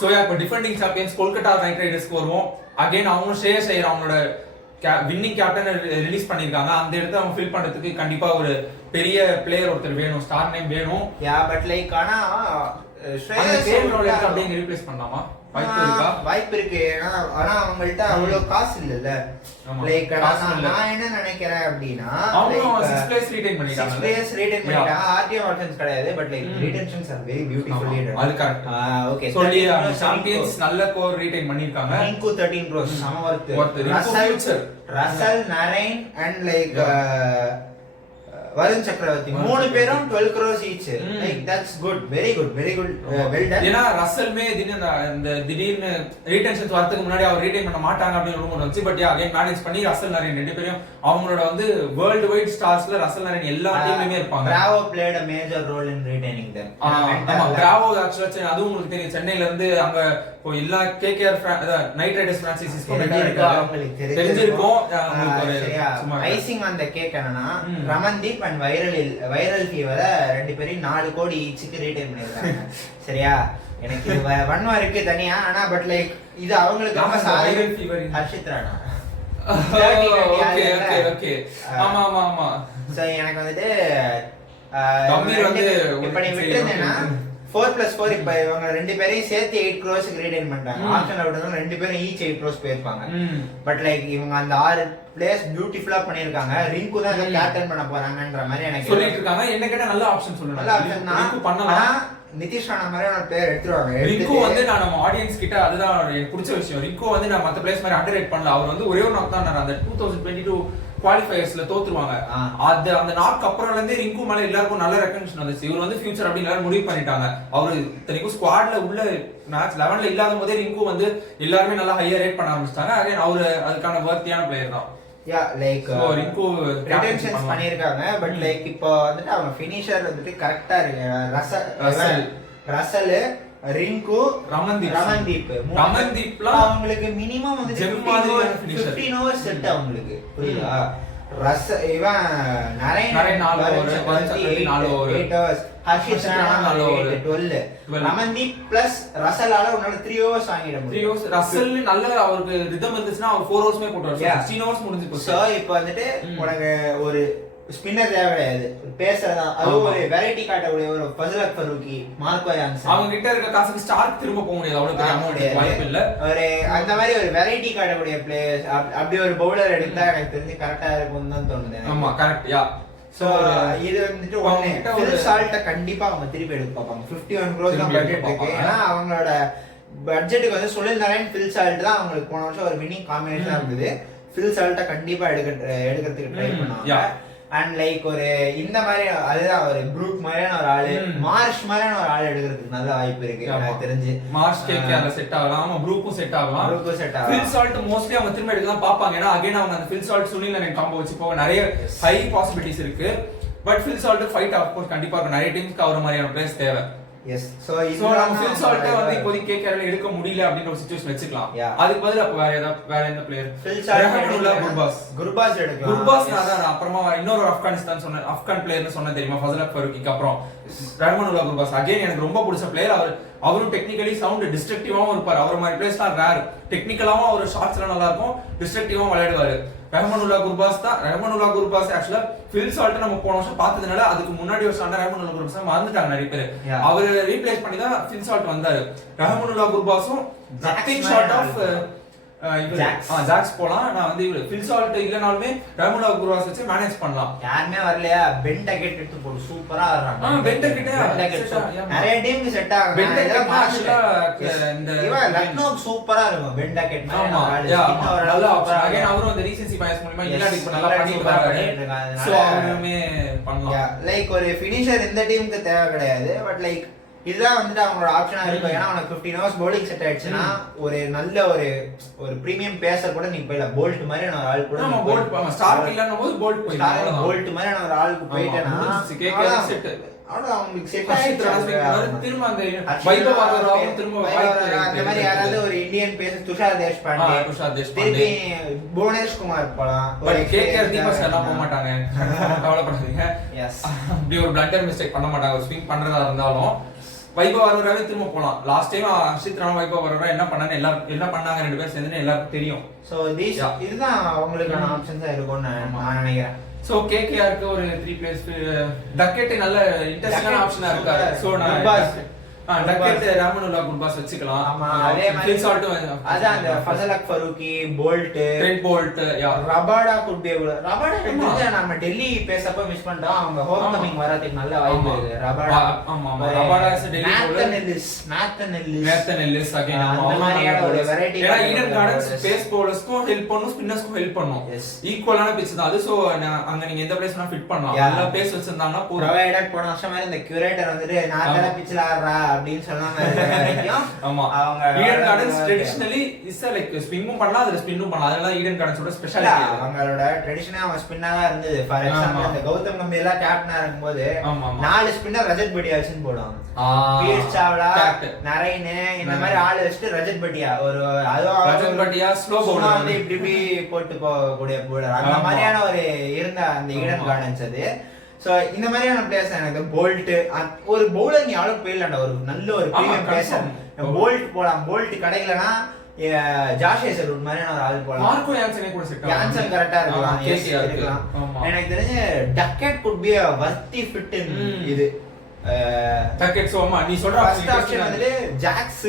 So இப்போ defending champions Kolkata night ரைடர்ஸ்க்கு வருவோம். Again அவங்க ஷேர் செய்யற அவங்களோட வின்னிங் கேப்டன் ரிலீஸ் பண்ணிருக்காங்க. அந்த இடத்த அவங்க ஃபில் பண்றதுக்கு கண்டிப்பா ஒரு பெரிய பிளேயர் ஒருத்தர் வேணும், ஸ்டார் நேம் வேணும். பட் லைக் ஆனா அப்படியே ரீப்ளேஸ் பண்ணலாமா? வாய்ப்பு இருக்கா? வாய்ப்பு இருக்கு. ஆனா அவங்கள்ட்ட அவ்வளவு காசு இல்ல. லைக் நான் என்ன நினைக்கிறேன் அப்படின்னா அவங்க 6 பிளேயர்ஸ் ரீடைன் பண்ணிட்டாங்க. 6 பிளேயர்ஸ் ரீடைன் பண்ணிட்டாங்க. ஆர்டிஎம் ஆப்ஷன்ஸ் கிடையாது. But like retentions are very beautifully done. அது கரெக்ட். ஓகே. சோ சாம்பியன்ஸ் நல்ல கோர் ரீடைன் பண்ணிருக்காங்க. ரிங்கு 13 crores சம worth. Russell Narine and like Varun Chakravarthy 3 பேரும் 12 crores each. Like that's good, very good, well done. ஏனா ரசல்மே இந்த திடீர்னு ரீடென்ஷன்ஸ் வரதுக்கு முன்னாடி அவர் ரீடைன் பண்ண மாட்டாங்க அப்படினு ரூமர் வந்துச்சு. பட் அகைன் மேனேஜ் பண்ணி ரசல் நரேன் ரெண்டு பேரும் அவங்களோட வந்து வேர்ல்ட் வைட் ஸ்டார்ஸ்ல ரசல் நரேன் எல்லா டீம்லயுமே இருப்பாங்க. Bravo played a major role in retaining them. ஆமா Bravo ஆக்சுவலா அது உங்களுக்கு தெரியும். சென்னையில இருந்து அங்க இப்போ எல்லா கேகேஆர் நைட் ரைடர்ஸ் பிரான்சைசிஸ் தெரிஞ்சிருக்கும். சும்மா ஐசிங் அந்த கேக் என்னன்னா ரமன்தீப் அண்ட் வைரல் ஃபீவர ரெண்டு பேரும் 4 கோடி ஈச்சுக்கு ரீடைன் பண்ணிருக்காங்க. சரியா? எனக்கு இது வன்மா இருக்கு தனியா. ஆனா பட் லைக் இது அவங்களுக்கு viral fever Harshit Rana. Okay ஆமா ஆமா ஆமா. சோ எனக்கு வந்துட்டு கம்பீர் வந்து இப்ப நீ விட்டுறேன்னா 4+4 இப்ப இவங்க ரெண்டு பேரையும் சேர்த்து 8 crores ரீடைன் பண்ணிட்டாங்க. ஆப்ஷன் அவுட் இருந்தாலும் ரெண்டு பேரும் ஈச் 8 crores போயிருப்பாங்க. பட் லைக் இவங்க அந்த 6 பிளேயர்ஸ் பியூட்டிஃபுல்லா பண்ணிருக்காங்க. ரிங்கு தான் கேப்டன் பண்ண போறாங்கன்ற மாதிரி எனக்கு சொல்லிட்டு இருக்காங்க. என்ன கேட்டா நல்ல ஆப்ஷன் சொல்லுங்க. நல்ல ஆப்ஷன் ரிங்கு பண்ணலாம். நிதிஷ் ராணா மாதிரி ஒரு பிளேயர் எடுத்துருவாங்க. ரிங்கு வந்து நான் நம்ம ஆடியன்ஸ் கிட்ட அதுதான் எனக்கு பிடிச்ச விஷயம். ரிங்கு வந்து நான் மத்த பிளேயர்ஸ் மாதிரி அண்டர்ரேட் பண்ணல. அவர் வந்து ஒரே ஒரு நாக் தான் அந்த 2022 குவாலிஃபயர்ஸ்ல தோத்துருவாங்க. அது அந்த நாக்கு அப்புறம்ல இருந்தே ரிங்கு மேல எல்லாருக்கும் நல்ல ரெகக்னிஷன் வந்துச்சு. இவர் வந்து ஃபியூச்சர் அப்படின்னு எல்லாரும் முடிவு பண்ணிட்டாங்க. அவரு இத்தனைக்கும் ஸ்குவாட்ல உள்ள மேட்ச் 11ல இல்லாத போதே ரிங்கு வந்து எல்லாருமே நல்லா ஹையா ரேட் பண்ண ஆரம்பிச்சிட்டாங்க. அகைன் அவரு அதுக்கான வர்த்தியான பிளேயர் தான். லைக் ரிங்கு ரிடென்ஷன்ஸ் பண்ணிருக்காங்க. பட் லைக் இப்போ வந்துட்டு அவங்க ஃபினிஷர் வந்துட்டு கரெக்ட்டா இருக்கு. ரசல் ரிங்கு ரமன்தீப்லாம் அவங்களுக்கு மினிமம் வந்து 15 hours செட் அவங்களுக்கு. புரியுதா? இவன் நரேன் 4 hours, ஹர்ஷித் ராணா 12, ரமன்தீப் பிளஸ் ரசலால உன்னால 3 hours வாங்கிட முடியும். 3 hours ரசல் நல்ல அவருக்கு ரிதம் இருந்துச்சுன்னா அவர் 4 hours போட்டுவார். 16 hours முடிஞ்சு போச்சு. சோ இப்போ வந்துட்டு உனக்கு ஒரு ஸ்பின்னர் தேவை கிடையாது, பேசுறதான். அது ஒரு வெரைட்டி காட்டக்கூடிய ஒரு ஃபசல் ஃபரூக்கி, மார்க்கோ யான்சன் அவங்க கிட்ட இருக்க காசுக்கு ஸ்டார்க் திரும்ப போக முடியாது. அவ்வளவு பெரிய அமௌண்ட் வாய்ப்பு இல்ல. ஒரு அந்த மாதிரி ஒரு வெரைட்டி காட்டக்கூடிய பிளேயர்ஸ் அப்படி ஒரு பவுலர் எடுத்தா எனக்கு தெரிஞ்சு கரெக்டா இருக்கும்னு தான் தோணுது. ஆமா கரெக்ட். யா சோ இது வந்துட்டு ஒண்ணே ஃபில் சால்ட்ட கண்டிப்பா அவங்க திருப்பி எடுக்க பார்ப்பாங்க. 51 crores தான் பட்ஜெட் இருக்கு. ஏன்னா அவங்களோட பட்ஜெட்டுக்கு வந்து சுனில் நரேன் ஃபில் சால்ட் தான் அவங்களுக்கு போன வருஷம் ஒரு வின்னிங் காம்பினேஷனா இருந்தது. ஃபில் சால்ட்ட கண்டிப்பா எடுக்கிறதுக்கு ட்ரை பண்ணுவாங்க. அண்ட் லைக் ஒரு இந்த மாதிரி அதுதான் ஒரு ப்ரூக் மாதிரியான ஒரு ஆளு, மார்ஷ் மாதிரியான ஒரு ஆள் எடுக்கிறதுக்கு நல்ல வாய்ப்பு இருக்கு எனக்கு தெரிஞ்சு. மார்ஷ் கேக்கேஆர்ல செட் ஆகலாம். ஆமா ப்ரூக்கும் செட் ஆகலாம். ஃபில் சால்ட் மோஸ்ட்லி அவங்க திரும்ப எடுக்கலாம் பாப்பாங்க. ஏன்னா அகைன் அவங்க அந்த Phil Salt Sunil Narine combo வச்சு போக நிறைய ஹை பாசிபிலிட்டிஸ் இருக்கு. But Phil Salt fight of course கண்டிப்பா இருக்கும். நிறைய டீம்ஸ்க்கு அவர மாதிரியான பிளேயர்ஸ் தேவை. எஸ். சோ நம்ம ஃபில் சால்ட் வந்து இப்போதைக்கு கேக்கேஆர்ல எடுக்க முடியல அப்படிங்கிற ஒரு சிச்சுவேஷன் வெச்சுக்கலாம். அதுக்கு பதிலா அப்ப வேற என்ன பிளேயர்? ஃபில் சால்ட் குர்பாஸ் எடுக்கலாம். குர்பாஸ் நான் அப்புறமா இன்னொரு ஆப்கானிஸ்தான் சொன்ன ஆப்கான் பிளேயர்னு சொன்ன தெரியுமா? ஃபசல் ஃபரூக்கிக்கு அப்புறம் ரஹ்மானுல்லா குர்பாஸ் அகைன் எனக்கு ரொம்ப பிடிச்ச பிளேயர். அவரும் டெக்னிக்கலி சவுண்ட் டிஸ்ட்ரக்டிவாவும் இருப்பார். அவர் மாதிரி பிளேயர்ஸ்லாம் ரேர். டெக்னிக்கலாவும் அவர் ஷாட்ஸ்லாம் நல்லா இருக்கும், டிஸ்ட்ரக்டிவாவும் விளையாடுவாரு. ரஹ்மானுல்லா குர்பாஸ் ஆக்சுவலா ஃபில் சால்ட் நம்ம போன வருஷம் பார்த்ததுனால அதுக்கு முன்னாடி வருஷம் ஆனா ரஹ்மானுல்லா குர்பாஸ் மறந்துட்டாங்க நிறைய பேர். அவர் ரீப்ளேஸ் பண்ணி தான் ஃபில் சால்ட் வந்தாரு. ரஹ்மானுல்லா குர்பாஸும் நத்திங் ஷார்ட் ஆஃப் ஜாக்ஸ் போலாம். நான் வந்து இவரு ஃபில் சால்ட் இல்லனாலுமே ரஹ்மானுல்லா குர்பாஸ் வச்சு மேனேஜ் பண்ணலாம். யாருமே வரலையா? பென் டக்கெட் எடுத்து போடு, சூப்பரா ஆடுறாங்க. பென் டக்கெட் நிறைய டீமுக்கு செட் ஆகும். பென் டக்கெட் இந்த இவன் லக்னோக்கு சூப்பரா இருக்கும். பென் டக்கெட் ஆமா நல்ல ஆப்ஷன். அகைன் அவரும் அந்த ரீசன்சி பயாஸ் மூலமா இங்கிலாந்து இப்ப நல்லா பண்ணிட்டு சோ அவருமே பண்ணலாம். லைக் ஒரு ஃபினிஷர் இந்த டீமுக்கு தேவை கிடையாது. பட் லைக் இதுதான் வந்துட்டு அவங்களோட ஆப்ஷனா இருக்கும். ஏன்னா உனக்கு 15 hours பவுலிங் செட் ஆயிடுச்சுன்னா ஒரு நல்ல ஒரு பிரீமியம் பேசர் கூட நீ போயிடலாம். போல்ட் மாதிரி ஒரு ஆள் கூட நம்ம போல்ட் ஸ்டார்ட் இல்லன்னும் போது போல்ட் போயிடலாம். போல்ட் மாதிரி ஒரு ஆளுக்கு போயிட்டேனா கேக்கேஆர் செட் அவ்வளவு அவங்களுக்கு செட் ஆயிடுச்சு. திரும்ப அந்த வைபவ் ஆகறவங்க திரும்ப அந்த மாதிரி யாராவது ஒரு இந்தியன் பேசர் துஷார் தேஷ்பாண்டே திருப்பி புவனேஷ்குமார் போலாம். பட் கேக்கேஆர் தீபக் எல்லாம் போக மாட்டாங்க, கவலைப்படாதீங்க. எஸ் அப்படி ஒரு பிளண்டர் மிஸ்டேக் பண்ண மாட்டாங்க. ஸ்விங் பண்றதா இருந்தாலும் வைபவ் வரவராவே திரும்ப போலாம். லாஸ்ட் டைம் ஹர்ஷித் ராணா வைபவ் வரவரா என்ன பண்ணாங்க ரெண்டு பேரும் சேர்ந்து எல்லாருக்கும் தெரியும். சோ இதுதான் அவங்களுக்கான ஆப்ஷன்ஸா இருக்கும்னு நான் நினைக்கிறேன். சோ கேகேஆருக்கு ஒரு 3 பிளேஸ் டக்கெட் நல்ல இன்ட்ரெஸ்டிங்கான ஆப்ஷனா இருக்காரு. சோ நான் டக்கெட் ராமனுல்லா குர்பாஸ் வச்சுக்கலாம். ஆமா அதே மாதிரி அதான் அந்த Fazalhaq Farooqi Boult Trent Boult Rabada could be Rabada நம்ம டெல்லி பேசப்ப மிஸ் பண்ணிட்டோம். அவங்க ஹோம் கமிங் வரதுக்கு நல்ல வாய்ப்பு இருக்கு. ரபாடா ஆமா Rabada is Delhi Nathan Ellis again அந்த மாதிரியான ஒரு வெரைட்டி. ஏன்னா ஈடன் கார்டன்ஸ் பேஸ் பவுலர்ஸ்க்கும் ஹெல்ப் பண்ணும், ஸ்பின்னர்ஸ்க்கும் ஹெல்ப் பண்ணும். ஈக்குவலான பிட்ச் தான் அது. சோ அங்க நீங்க எந்த பிளேஸ் வேணா ஃபிட் பண்ணலாம். எல்லா பேஸ் வச்சிருந்தாங்கன்னா ப்ரொவைடட் போன வருஷம் மாதிரி இந்த கியூரேட்டர் வந்துட்டு நான் தர பிட்ச்ல ஆடுறா அப்படின்னு சொன்னாங்க. ஆமா அவங்க Eden Gardens traditionally is like ஸ்பின்னும் பண்ணலாம், அதுல ஸ்பின்னும் பண்ணலாம். அதனால ஈடன் கார்டன்ஸோட ஸ்பெஷாலிட்டி அவங்களோட ட்ரெடிஷனா அவன் ஸ்பின்னா தான் இருந்தது. ஃபார் எக்ஸாம்பிள் அந்த கௌதம் கம்பீர் எல்லாம் கேப்டனா இருக்கும்போது 4 ஸ்பின்னர் ரஜத் பட்டியா வச்சுன்னு போடுவாங்க. பீர் சாவ்லா நரைன் இந்த மாதிரி ஆளு வச்சுட்டு ரஜத் பட்டியா ஒரு ரஜத் பட்டியா ஸ்லோ பவுலர் வந்து இப்படி போட்டு போகக்கூடிய போலர் அந்த மாதிரியான ஒரு இருந்த அந்த ஈடன் கார்டன்ஸ் அது. சோ இந்த மாதிரியான பிளேயர்ஸ் எனக்கு போல்ட் ஒரு பவுலர் நீ ஆளு போயிடலாம்டா. ஒரு நல்ல ஒரு பிரீமியம் பிளேயர் போல்ட் போலாம். போல்ட் கிடைக்கலனா ஜாஷ் ஹேசல்வுட் மாதிரியான ஒரு ஆள் போலாம். மார்க்கோ யான்சனே கூட செட் ஆகும். யான்சன் கரெக்ட்டா இருக்கலாம். எனக்கு தெரிஞ்ச Duckett could be a worthy fit in இது டக்கெட். சோ நீ சொல்ற ஃபர்ஸ்ட் ஆப்ஷன் வந்து ஜாக்ஸ்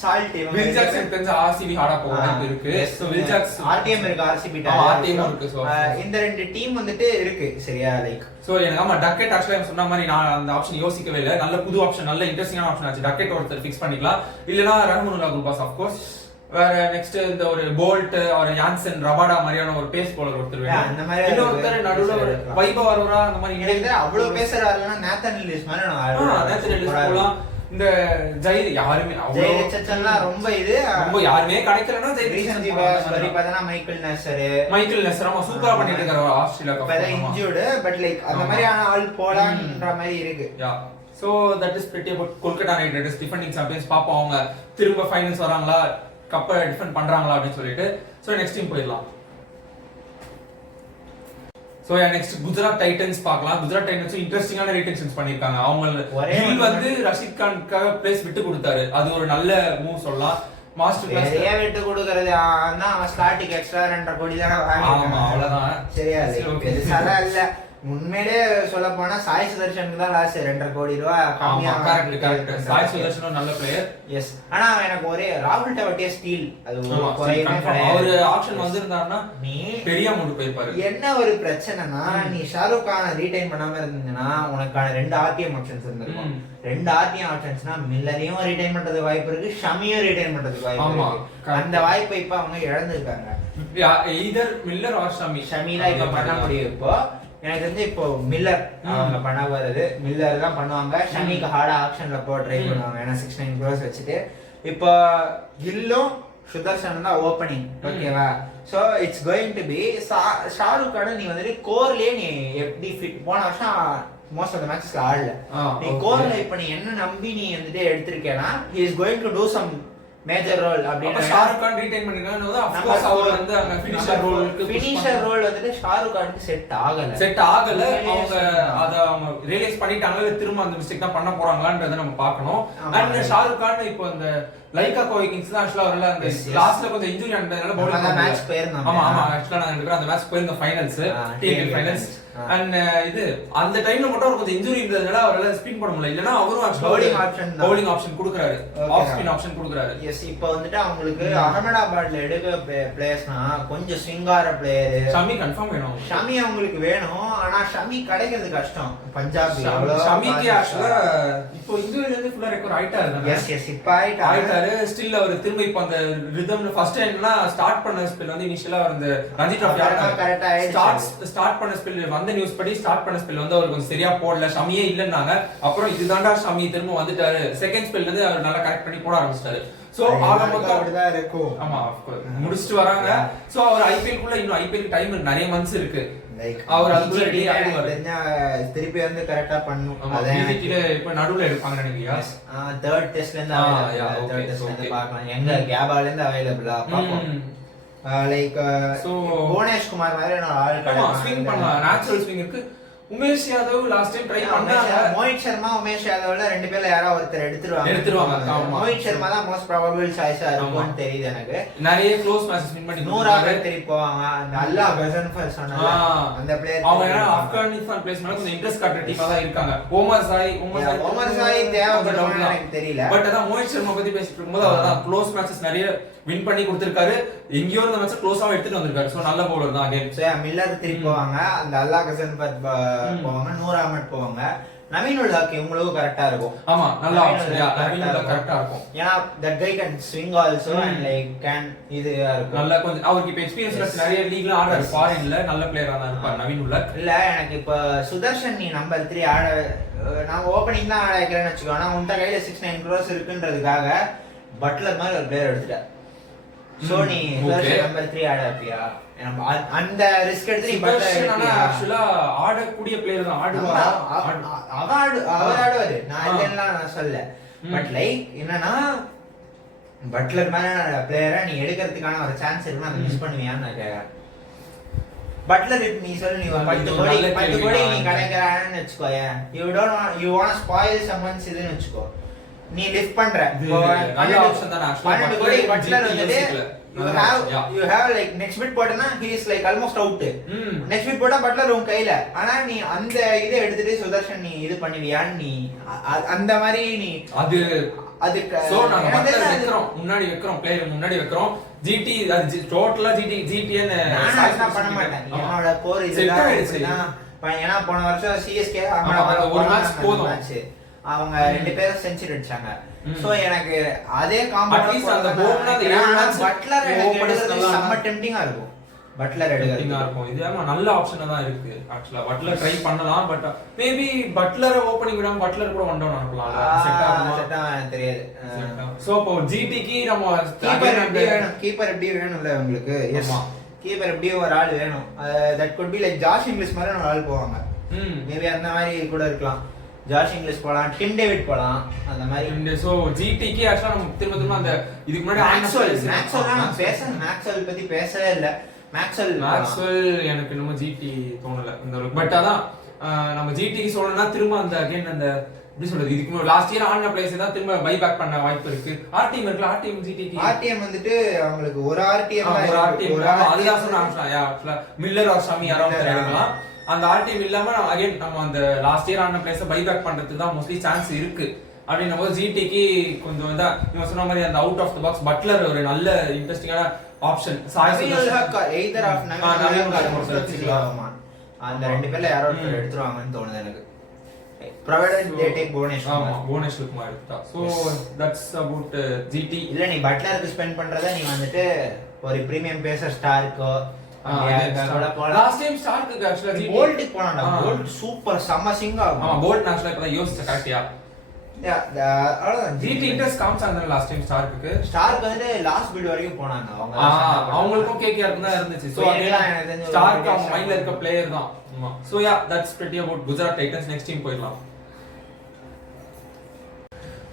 சால்ட் வில் ஜாக்சன் தெரிஞ்ச ஆர்சிபி ஹார்டா போவாங்க இருக்கு. சோ வில் ஜாக்ஸ் ஆர்டிஎம் இருக்கு, ஆர்சிபி ஆர்டிஎம் இருக்கு. சோ இந்த ரெண்டு டீம் வந்துட்டு இருக்கு சரியா லைக். சோ எனக்கு ஆமா டக்கெட் ஆக்சுவலா சொன்ன மாதிரி நான் அந்த ஆப்ஷன் யோசிக்கவே இல்லை. நல்ல புது ஆப்ஷன், நல்ல இன்ட்ரெஸ்டிங்கான ஆப்ஷன் ஆச்சு. டக்கெட் ஒருத்தர் ஃபிக்ஸ் பண்ணிக்கலாம். இல்லனா ரஹ்மானுல்லா குர்பாஸ் ஆஃப் கோர்ஸ். வேற நெக்ஸ்ட் இந்த ஒரு போல்ட் ஒரு யான்சன் ரபாடா மாதிரியான ஒரு பேஸ் பவுலர் ஒருத்தர் வேணும். அந்த மாதிரி இன்னொருத்தர் நடுவுல ஒரு வைபவ் வரவரா அந்த மாதிரி எனக்கு அவ்வளவு பேசுறாருன்னா நேத்தன் எல்லிஸ் மாதிரி நேத்தன் எல்லிஸ் போலாம். இந்த ஜெய் யாருமே ஜெயச்செல்லாம் ரொம்ப இது ரொம்ப யாருமே கிடைக்கலன்னா ஜெய் பார்த்தா மைக்கேல் நெசர் ஆமா சூப்பரா பண்ணிட்டு இருக்காரு Australia cup injured but like அந்த மாதிரியான ஆள் போலாம்ன்ற மாதிரி இருக்கு. Yeah so that is pretty about Kolkata night Riders defending champions. பாப்போம் அவங்க திரும்ப ஃபைனல்ஸ் வராங்களா, கப்பை டிஃபெண்ட் பண்றாங்களா அப்படின்னு சொல்லிட்டு. சோ நெக்ஸ்ட் டீம் போயிடலாம். சோ நெக்ஸ்ட் குஜராத் டைட்டன்ஸ் பார்க்கலாம். குஜராத் டைட்டன்ஸ் இன்ட்ரெஸ்டிங்கான ரீடென்ஷன்ஸ் பண்ணிருக்காங்க. அவங்க வந்து ரஷீத் கான்காக பிளேஸ் விட்டு கொடுத்தாரு. அது ஒரு நல்ல மூவ் சொல்லலாம். மாஸ்டர் கிளாஸ் ஏன் விட்டு கொடுக்கறது ஆனா அவன் ஸ்டார்டிங் எக்ஸ்ட்ரா 2.5 கோடி தான் வாங்கிட்டான். ஆமா அவ்வளவுதான். சரியா பெருசால இல்ல. உண்மையிலே சொல்ல போனா சாய் சுதர்ஷனுக்கு தான் லாஸ்ட் 2.5 கோடி ரூபாய் கம்மியா. கரெக்ட். சாய் சுதர்ஷன் நல்ல பிளேயர். எஸ் ஆனா எனக்கு ஒரே ராகுல் டவட்டியா ஸ்டீல் அது குறையவே கிடையாது. அவர் ஆப்ஷன் வந்திருந்தாருன்னா நீ பெரிய அமௌண்ட் போயிருப்பாரு. என்ன ஒரு பிரச்சனைனா நீ ஷாருக் கான ரீடைன் பண்ணாம இருந்தீங்கன்னா உனக்கான 2 ஆர்டிஎம் ஆப்ஷன்ஸ் இருந்திருக்கும். 2 ஆர்டிஎம் ஆப்ஷன்ஸ்னா மில்லரையும் ரீடைன் பண்றதுக்கு வாய்ப்பு இருக்கு, ஷமியும் ரீடைன் பண்றதுக்கு வாய்ப்பு இருக்கு. அந்த வாய்ப்பை இப்ப அவங்க இழந்திருக்காங்க. Either Miller or Shami. ஷமிலாம் இப்ப பண்ண முடியும். இப்போ எனக்கு தெரிஞ்சு இப்போ மில்லர் அவங்க பண்ண வருது. மில்லர் தான் பண்ணுவாங்க. ஷமிக்கு ஹார்டா ஆப்ஷன்ல போ ட்ரை பண்ணுவாங்க. ஏன்னா 69 crores வச்சுட்டு இப்போ கில்லும் சுதர்ஷன் தான் ஓப்பனிங். ஓகேவா? So it's going to be Shahrukh Khan நீ வந்துட்டு கோர்லயே நீ எப்படி ஃபிட் போன வருஷம் மோஸ்ட் ஆஃப் தி மேட்சஸ்ல ஆடல. நீ கோர்ல இப்ப நீ என்ன நம்பி நீ வந்துட்டு எடுத்திருக்கேனா he is going to do some major role அப்படினா ஷாருக் கான் ரீடைன் பண்ணிருக்கானது ஆஃப் கோர்ஸ் அவர் வந்து அங்க ஃபினிஷர் ரோல் வந்து ஷாருக் கானுக்கு செட் ஆகல. அவங்க அத அவங்க ரியலைஸ் பண்ணிட்டாங்களா திரும்ப அந்த மிஸ்டேக் தான் பண்ண போறாங்களான்றதை நம்ம பார்க்கணும். அண்ட் ஷாருக் கான் இப்போ அந்த லைகா கோவிங்ஸ் தான் ஆக்சுவலா வரல. அந்த லாஸ்ட்ல கொஞ்சம் இன்ஜூரி ஆனதுனால பவுலிங் மேட்ச் போயிருந்தாங்க. ஆமா ஆக்சுவலா நாங்க ரெண்டு பேரும் அந்த மேட்ச் போயிருந்த ஃபைனல்ஸ் டிஎல் ஃபைனல்ஸ். அண்ட் இது அந்த டைம்ல மட்டும் அவர் கொஞ்சம் இன்ஜூரி இருந்ததுனால அவரால ஸ்பின் பண்ண முடியல. இல்லனா அவரும் பவுலிங் ஆப்ஷன் கொடுக்கறாரு, ஆஃப் ஸ்பின் ஆப்ஷன் கொடுக்கறாரு. எஸ் இப்போ வந்துட்டு அவங்களுக்கு அகமதாபாத்ல எடுக்க பிளேயர்ஸ்னா கொஞ்சம் ஸ்விங்கார பிளேயர் ஷமி கன்ஃபார்ம் வேணும். ஷமி அவங்களுக்கு வேணும். ஆனா ஷமி கிடைக்கிறது கஷ்டம். பஞ்சாப் ஷமிக்கு ஆக்சுவலா இப்போ இன்ஜூரில இருந்து ஃபுல்லா ரெக்கவர் ஆயிட்டாரு. எஸ் இப்போ ஆயிட்டாரு. ஸ்டில் அவர் திரும்ப இப்போ அந்த ரிதம்ல ஃபர்ஸ்ட் டைம்னா ஸ்டார்ட் பண்ண ஸ்பெல் வந்து இனிஷியலா அந்த ரஞ்சி டிராஃபி கரெக்ட்டா ஸ்டார்ட் பண்ண ஸ்பெல் வந்து நியூஸ் படி ஸ்டார்ட் பண்ண ஸ்பெல் வந்து அவர் கொஞ்சம் சரியா போடல, ஷமியே இல்லன்னாங்க. அப்புறம் இதுதான்டா ஷமி திரும்ப வந்துட்டாரு. செகண்ட் ஸ்பெல் வந்து அவர் நல்லா கரெக்ட் பண்ணி போட ஆரம்பிச்சிட்டாரு. சோ ஆரம்பத்துல அப்படிதான் இருக்கும். ஆமா முடிச்சிட்டு வராங்க. சோ அவர் ஐபிஎல் குள்ள இன்னும் ஐபிஎல் டைம் நிறைய மந்த்ஸ் இருக்கு. லைக் அவர் அதுக்குள்ள ரெடி ஆயிடுவாரு. திருப்பி வந்து கரெக்ட்டா பண்ணனும். அத இப்ப நடுவுல எடுப்பாங்க நினைக்கிறீங்க. தேர்ட் டெஸ்ட்ல இருந்து தேர்ட் டெஸ்ட்ல இருந்து பார்க்கலாம். எங்க கேபால இருந்து அவேலபிளா பாப்போம். லைக் சோ புவனேஷ் குமார் மாதிரி ஆள் ஸ்விங் பண்ணலாம். நேச்சுரல் ஸ்விங் இருக்கு. Umesh Yadav last time try பண்ணாங்க. மோஹித் சர்மா உமேஷ் யாதவ்ல ரெண்டு பேர்ல யாரோ ஒருத்தர் எடுத்துருவாங்க. மோஹித் சர்மா தான் மோஸ்ட் ப்ராபபிள் சாய்ஸா இருக்கும்னு தெரியுது எனக்கு. நிறைய க்ளோஸ் மேட்சஸ் வின் பண்ணி 100 ஆவர் திருப்பி போவாங்க. அந்த அல்லாஹ் கசன்ஃபர் சொன்னாங்க அந்த பிளேயர். அவங்க ஆப்கானிஸ்தான் பிளேஸ் மேல கொஞ்சம் இன்ட்ரெஸ்ட் காட்டுற டீமா தான் இருக்காங்க. ஓமர் சாய் தேவைப்படுவாங்க எனக்கு தெரியல. பட் அதான் மோஹித் சர்மா பத்தி பேசிட்டு இருக்கும்போது அவர் தான் க்ளோஸ் மேட்சஸ் நிறைய வின் பண்ணி கொடுத்திருக்காரு. எங்கேயோ இந்த மேட்ச் க்ளோஸாவே எடுத்துட்டு வந்திருக்காரு. சோ நல்ல பவுலர் தான் அகைன். சோ மில்லர் திருப்பி போவாங்க. அந்த அல்லாஹ் கசன்ஃபர் போவாங்க. நூர் அஹ்மத் போவாங்க. நவீன் உல் ஹக் இவங்களுக்கு கரெக்ட்டா இருக்கும். ஆமா நல்ல ஆப்ஷன். நவீன் உல் ஹக் கரெக்ட்டா இருக்கும். ஏனா that guy can swing also and like can இது இருக்கும். நல்ல கொஞ்சம் அவருக்கு இப்ப எக்ஸ்பீரியன்ஸ் நிறைய லீக்ல ஆடுறாரு. ஃபாரின்ல நல்ல பிளேயரா தான் இருப்பார் நவீன் உல் ஹக். இல்ல எனக்கு இப்ப சுதர்ஷன் நீ நம்பர் 3 ஆட நான் ஓபனிங் தான் ஆட வைக்கிறேன்னு வெச்சுக்கோ. ஆனா உன்ட கையில 6-9 crores இருக்குன்றதுக்காக பட்லர் மாதிரி ஒரு பிளேயர் எடுத்துட்ட. சோ நீ சுதர்ஷன் நம்பர் 3 ஆட வைப்பியா? அந்த ரிஸ்க் எடுத்து நீ பட்லர் ஆக்சுவலா ஆடக்கூடிய பிளேயர் தான் ஆடுவாரா? அவர் ஆடுவாரு. நான் இல்லைன்னா நான் சொல்ல. பட் லைக் என்னன்னா பட்லர் மாதிரி பிளேயரை நீ எடுக்கிறதுக்கான ஒரு சான்ஸ் இருக்குன்னா அதை மிஸ் பண்ணுவியான்னு நான் கேட்கறேன். பட்லர் நீ சொல்லு, நீ 10 கோடி நீ கிடைக்கிறான்னு வச்சுக்கோயேன். யூ வாண்ட் ஸ்பாயில் சம்மன்ஸ் இதுன்னு வச்சுக்கோ. நீ லிஃப்ட் பண்ற 12 கோடி பட்லர் வந்துட்டு you have like next bid போட்டனா he is like almost out. next bid போட்டா பட்லர் உன் கையில. ஆனா நீ அந்த இதை எடுத்துட்டு சுதர்ஷன் நீ இது பண்ணுவியான்னு நீ அந்த மாதிரி நீ அதுக்கு சோ நாங்க பட்லர் வைக்கிறோம். முன்னாடி வைக்கிறோம் பிளேயர் முன்னாடி வைக்கிறோம். ஜிடி அது டோட்டலா ஜிடிஎன் நான் பண்ண மாட்டேன். என்னோட போர் இதுதான். ஏன்னா போன வருஷம் சிஎஸ்கே ஒரு மேட்ச் போதும். அவங்க ரெண்டு பேரும் செஞ்சுரி அடிச்சாங்க. சோ எனக்கு அதே காம்போ அந்த போம்னா அந்த 7 மேட்ச் பட்லர் எடுக்கிறது செம்ம டெம்ப்டிங்கா இருக்கும். பட்லர் எடுக்கிறதுங்க இருக்கும். இது ஆமா நல்ல ஆப்ஷனா தான் இருக்கு. ஆக்சுவலா பட்லர் ட்ரை பண்ணலாம். பட் மேபி பட்லரை ஓபனிங் விடாம பட்லர் கூட ஒன் டவுன் அனுப்பலாம். செட் ஆகுமா தெரியாது. சோ இப்போ ஜிடிக்கு நம்ம கீப்பர் எப்படி வேணும்ல உங்களுக்கு? எஸ் கீப்பர் எப்படி ஒரு ஆள் வேணும். That could be like Josh English மாதிரி ஒரு ஆள் போவாங்க. மேபி அந்த மாதிரி கூட இருக்கலாம். ஜாஷ் இங்கிலீஷ் போலாம், டிம் டேவிட் போலாம் அந்த மாதிரி. சோ ஜிடிக்கு ஆக்சுவலா நம்ம திரும்ப அந்த இதுக்கு முன்னாடி மேக்ஸ்வெல் பத்தி பேசவே இல்ல. மேக்ஸ்வெல் எனக்கு இன்னும் ஜிடி தோணல இந்த அளவுக்கு. பட் அதான் நம்ம ஜிடிக்கு சொல்லணும்னா திரும்ப அந்த அகைன் அந்த எப்படி சொல்றது இதுக்கு முன்னாடி லாஸ்ட் இயர் ஆன பிளேஸ் தான் திரும்ப பை பேக் பண்ண வாய்ப்பு இருக்கு. ஆர்டிஎம் இருக்குல, ஆர்டிஎம் ஜிடிக்கு ஆர்டிஎம் வந்துட்டு அவங்களுக்கு ஒரு ஆர்டிஎம் அதுதான் சொன்னாங்க. மில்லர் ஆர் ஷமி யாரோ எடுக்கலாம். அந்த ஆர்டிஎம் இல்லாம அகைன் நம்ம அந்த லாஸ்ட் இயர் ஆன பிளேஸை பை பேக் பண்றதுக்கு தான் மோஸ்ட்லி சான்ஸ் இருக்கு. அப்படின்னும் போது ஜிடிக்கு கொஞ்சம் இதான் நீங்க சொன்ன மாதிரி அந்த out of the box Buttler ஒரு நல்ல இன்ட்ரெஸ்டிங்கான ஆப்ஷன். அந்த ரெண்டு பேர்ல யாரோ ஒருத்தர் எடுத்துருவாங்கன்னு தோணுது எனக்கு. provided they take Bhubaneswar Kumar எடுத்தா. so that's about GT. இல்ல நீ பட்லருக்கு ஸ்பெண்ட் பண்றத நீ வந்துட்டு ஒரு பிரீமியம் பேசர் ஸ்டார்க்கோ லாஸ்ட் டைம் ஸ்டார்க்கு ஆக்சுவலா போல்ட் போனான்டா. போல்ட் சூப்பர் செம்ம சிங்கா. ஆமா போல்ட் ஆக்சுவலா இப்ப யோசிச்ச கரெக்ட்டியா. ஜிடி இன்ட்ரெஸ்ட் காமிச்சாங்க லாஸ்ட் டைம் ஸ்டார்க்கு. ஸ்டார்க் வந்து லாஸ்ட் பிட் வரைக்கும் போனாங்க. அவங்களுக்கும் கேகேஆர் தான் இருந்துச்சு. சோ ஸ்டார்க் அவங்க மைண்ட்ல இருக்க பிளேயர் தான். So yeah, that's pretty about Gujarat Titans. Next team போயிடலாம்.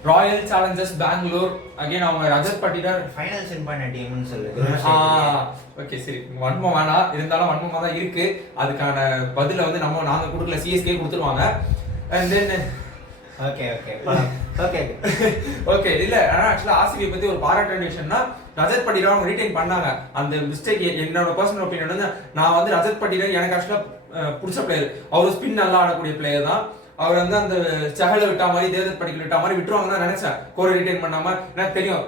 Royal Challengers Bangalore. அகைன் அவங்க ரஜத் பட்டிதார் ஃபைனல்ஸ் வின் பண்ண டீம்னு சொல்லுது. ஓகே சரி வன்மம் வேணா இருந்தாலும் வன்மமா தான் இருக்கு. அதுக்கான பதில வந்து நாங்க கொடுக்கல, சிஎஸ்கே கொடுத்துருவாங்க. and then ஓகே இல்ல ஆனா ஆக்சுவலா ஆர்சிபி பத்தி ஒரு பாராட்ட வேண்டிய விஷயம்னா ரஜத் பட்டிதார் அவங்க ரீடைன் பண்ணாங்க. அந்த மிஸ்டேக் என்னோட பர்சனல் ஒப்பீனியன் வந்து நான் வந்து ரஜத் பட்டிதார் எனக்கு ஆக்சுவலா புடிச்ச பிளேயர். அவரு ஸ்பின் நல்லா ஆடக்கூடிய பிளேயர் தான். அவர் வந்து அந்த சஹலை விட்டா மாதிரி தேவதத் படிக்கல் விட்டா மாதிரி விட்டுருவாங்க தான் நினைச்சேன். கோரை ரிட்டைன் பண்ணாம எனக்கு தெரியும்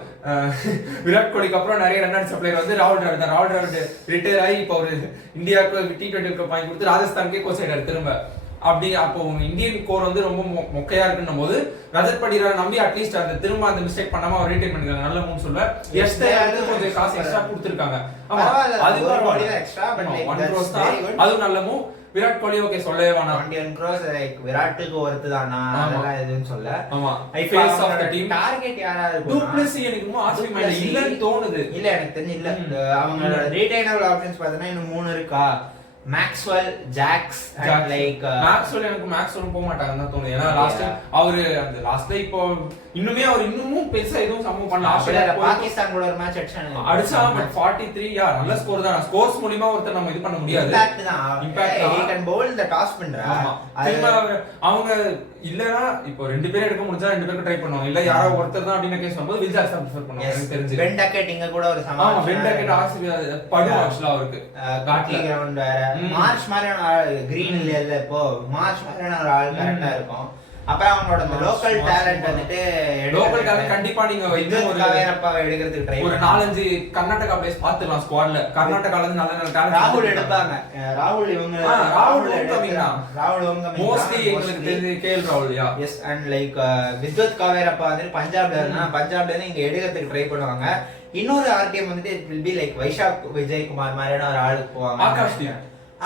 விராட் கோலிக்கு அப்புறம் நிறைய ரன் அடிச்ச பிளேயர் வந்து ராகுல் டிராவிட் தான். ராகுல் டிராவிட் ரிட்டையர் ஆகி இப்போ ஒரு இந்தியாவுக்கு T20 வாங்கி கொடுத்து ராஜஸ்தானுக்கே கோச் ஆயிட்டாரு திரும்ப. அப்படி அப்போ இந்தியன் கோர் வந்து ரொம்ப மொக்கையா இருக்குன்னும் போது ரஜத் பட்டிதாரை நம்பி அட்லீஸ்ட் அந்த திரும்ப அந்த மிஸ்டேக் பண்ணாம அவர் ரீடைன் பண்ணிருக்காங்க. நல்ல மூணு சொல்லுவேன். கொஞ்சம் காசு எக்ஸ்ட்ரா கொடுத்துருக்காங்க. அதுவும் நல்ல மூவ். விராட் கோலி ஓகே சொல்லவே வேணாம். 21 crores லைக் விராட்டுக்கு ஒர்த் தானா அதெல்லாம் எதுன்னு சொல்ல. ஆமா face of the team. Target யாரா இருக்கும்? டூப்ளசி எனக்கு இன்னும் ஆர்சிபி மைண்ட்ல இல்லன்னு தோணுது. இல்ல எனக்கு தெரிஞ்சு இல்ல. அவங்க ரீடைனபிள் ஆப்ஷன்ஸ் பார்த்தனா இன்னும் 3 இருக்கா. Maxwell, Jacks and like Maxwell எனக்கு மேக்ஸ்வெல் போக மாட்டாங்கன்னு தான் தோணுது. ஏன்னா லாஸ்ட் அவரு அந்த லாஸ்ட்ல இப்போ இன்னமும் பெருசா எதுவும் சம்பவம் பண்ணல. ஆஸ்திரேலியா பாகிஸ்தான் கூட ஒரு மேட்ச் அடிச்சா பட் 43 நல்ல ஸ்கோர் தான். ஸ்கோர்ஸ் மூலமா ஒருத்தர் நம்ம இது பண்ண முடியாது. Impact he can bowl the toss பண்றா. அவங்க இல்லனா இப்போ ரெண்டு பேரும் எடுக்க முடிஞ்சா ரெண்டு பேருக்கு ட்ரை பண்ணுவாங்க. இல்ல யாரோ ஒருத்தர் தான் அப்படின கேஸ் வரும்போது வில் ஜாக்சன் ப்ரிஃபர் பண்ணுவாங்க. எனக்கு தெரிஞ்சு பென் டக்கெட் இங்க கூட ஒரு சமாச்சாரம். பென் டக்கெட் ஆர்சிபி படு ஆக்சுவலா அவருக்கு காட்லி கிரவுண்ட் வேற மார்ச் மாதிரியான கிரீன் இல்ல இப்போ மார்ச் மாதிரியான ஒரு ஆள் கரெக்டா இருக்கும். அப்புறம் அவங்களோட அந்த லோக்கல் டேலண்ட் வந்துட்டு லோக்கல் டேலண்ட் கண்டிப்பா நீங்க ஒரு காவேரப்பாவை எடுக்கிறதுக்கு ட்ரை ஒரு 4-5 கர்நாடகா பிளேயர்ஸ் பாத்துறலாம் ஸ்குவாட்ல. கர்நாடகால இருந்து நல்ல நல்ல டேலண்ட் ராகுல் எடுப்பாங்க. ராகுல் மோஸ்ட்லி எங்களுக்கு தெரிஞ்சு கேஎல் ராகுல் யா எஸ் அண்ட் லைக் வித்வத் காவேரப்பா வந்து பஞ்சாப்ல இருந்து இங்க எடுக்கிறதுக்கு ட்ரை பண்ணுவாங்க. இன்னொரு ஆர்டிஎம் வந்துட்டு it will be like Vizag Vijayakumar மாதிரியான ஒரு ஆளுக்கு போவாங்க. ஆகாஷ் தீப்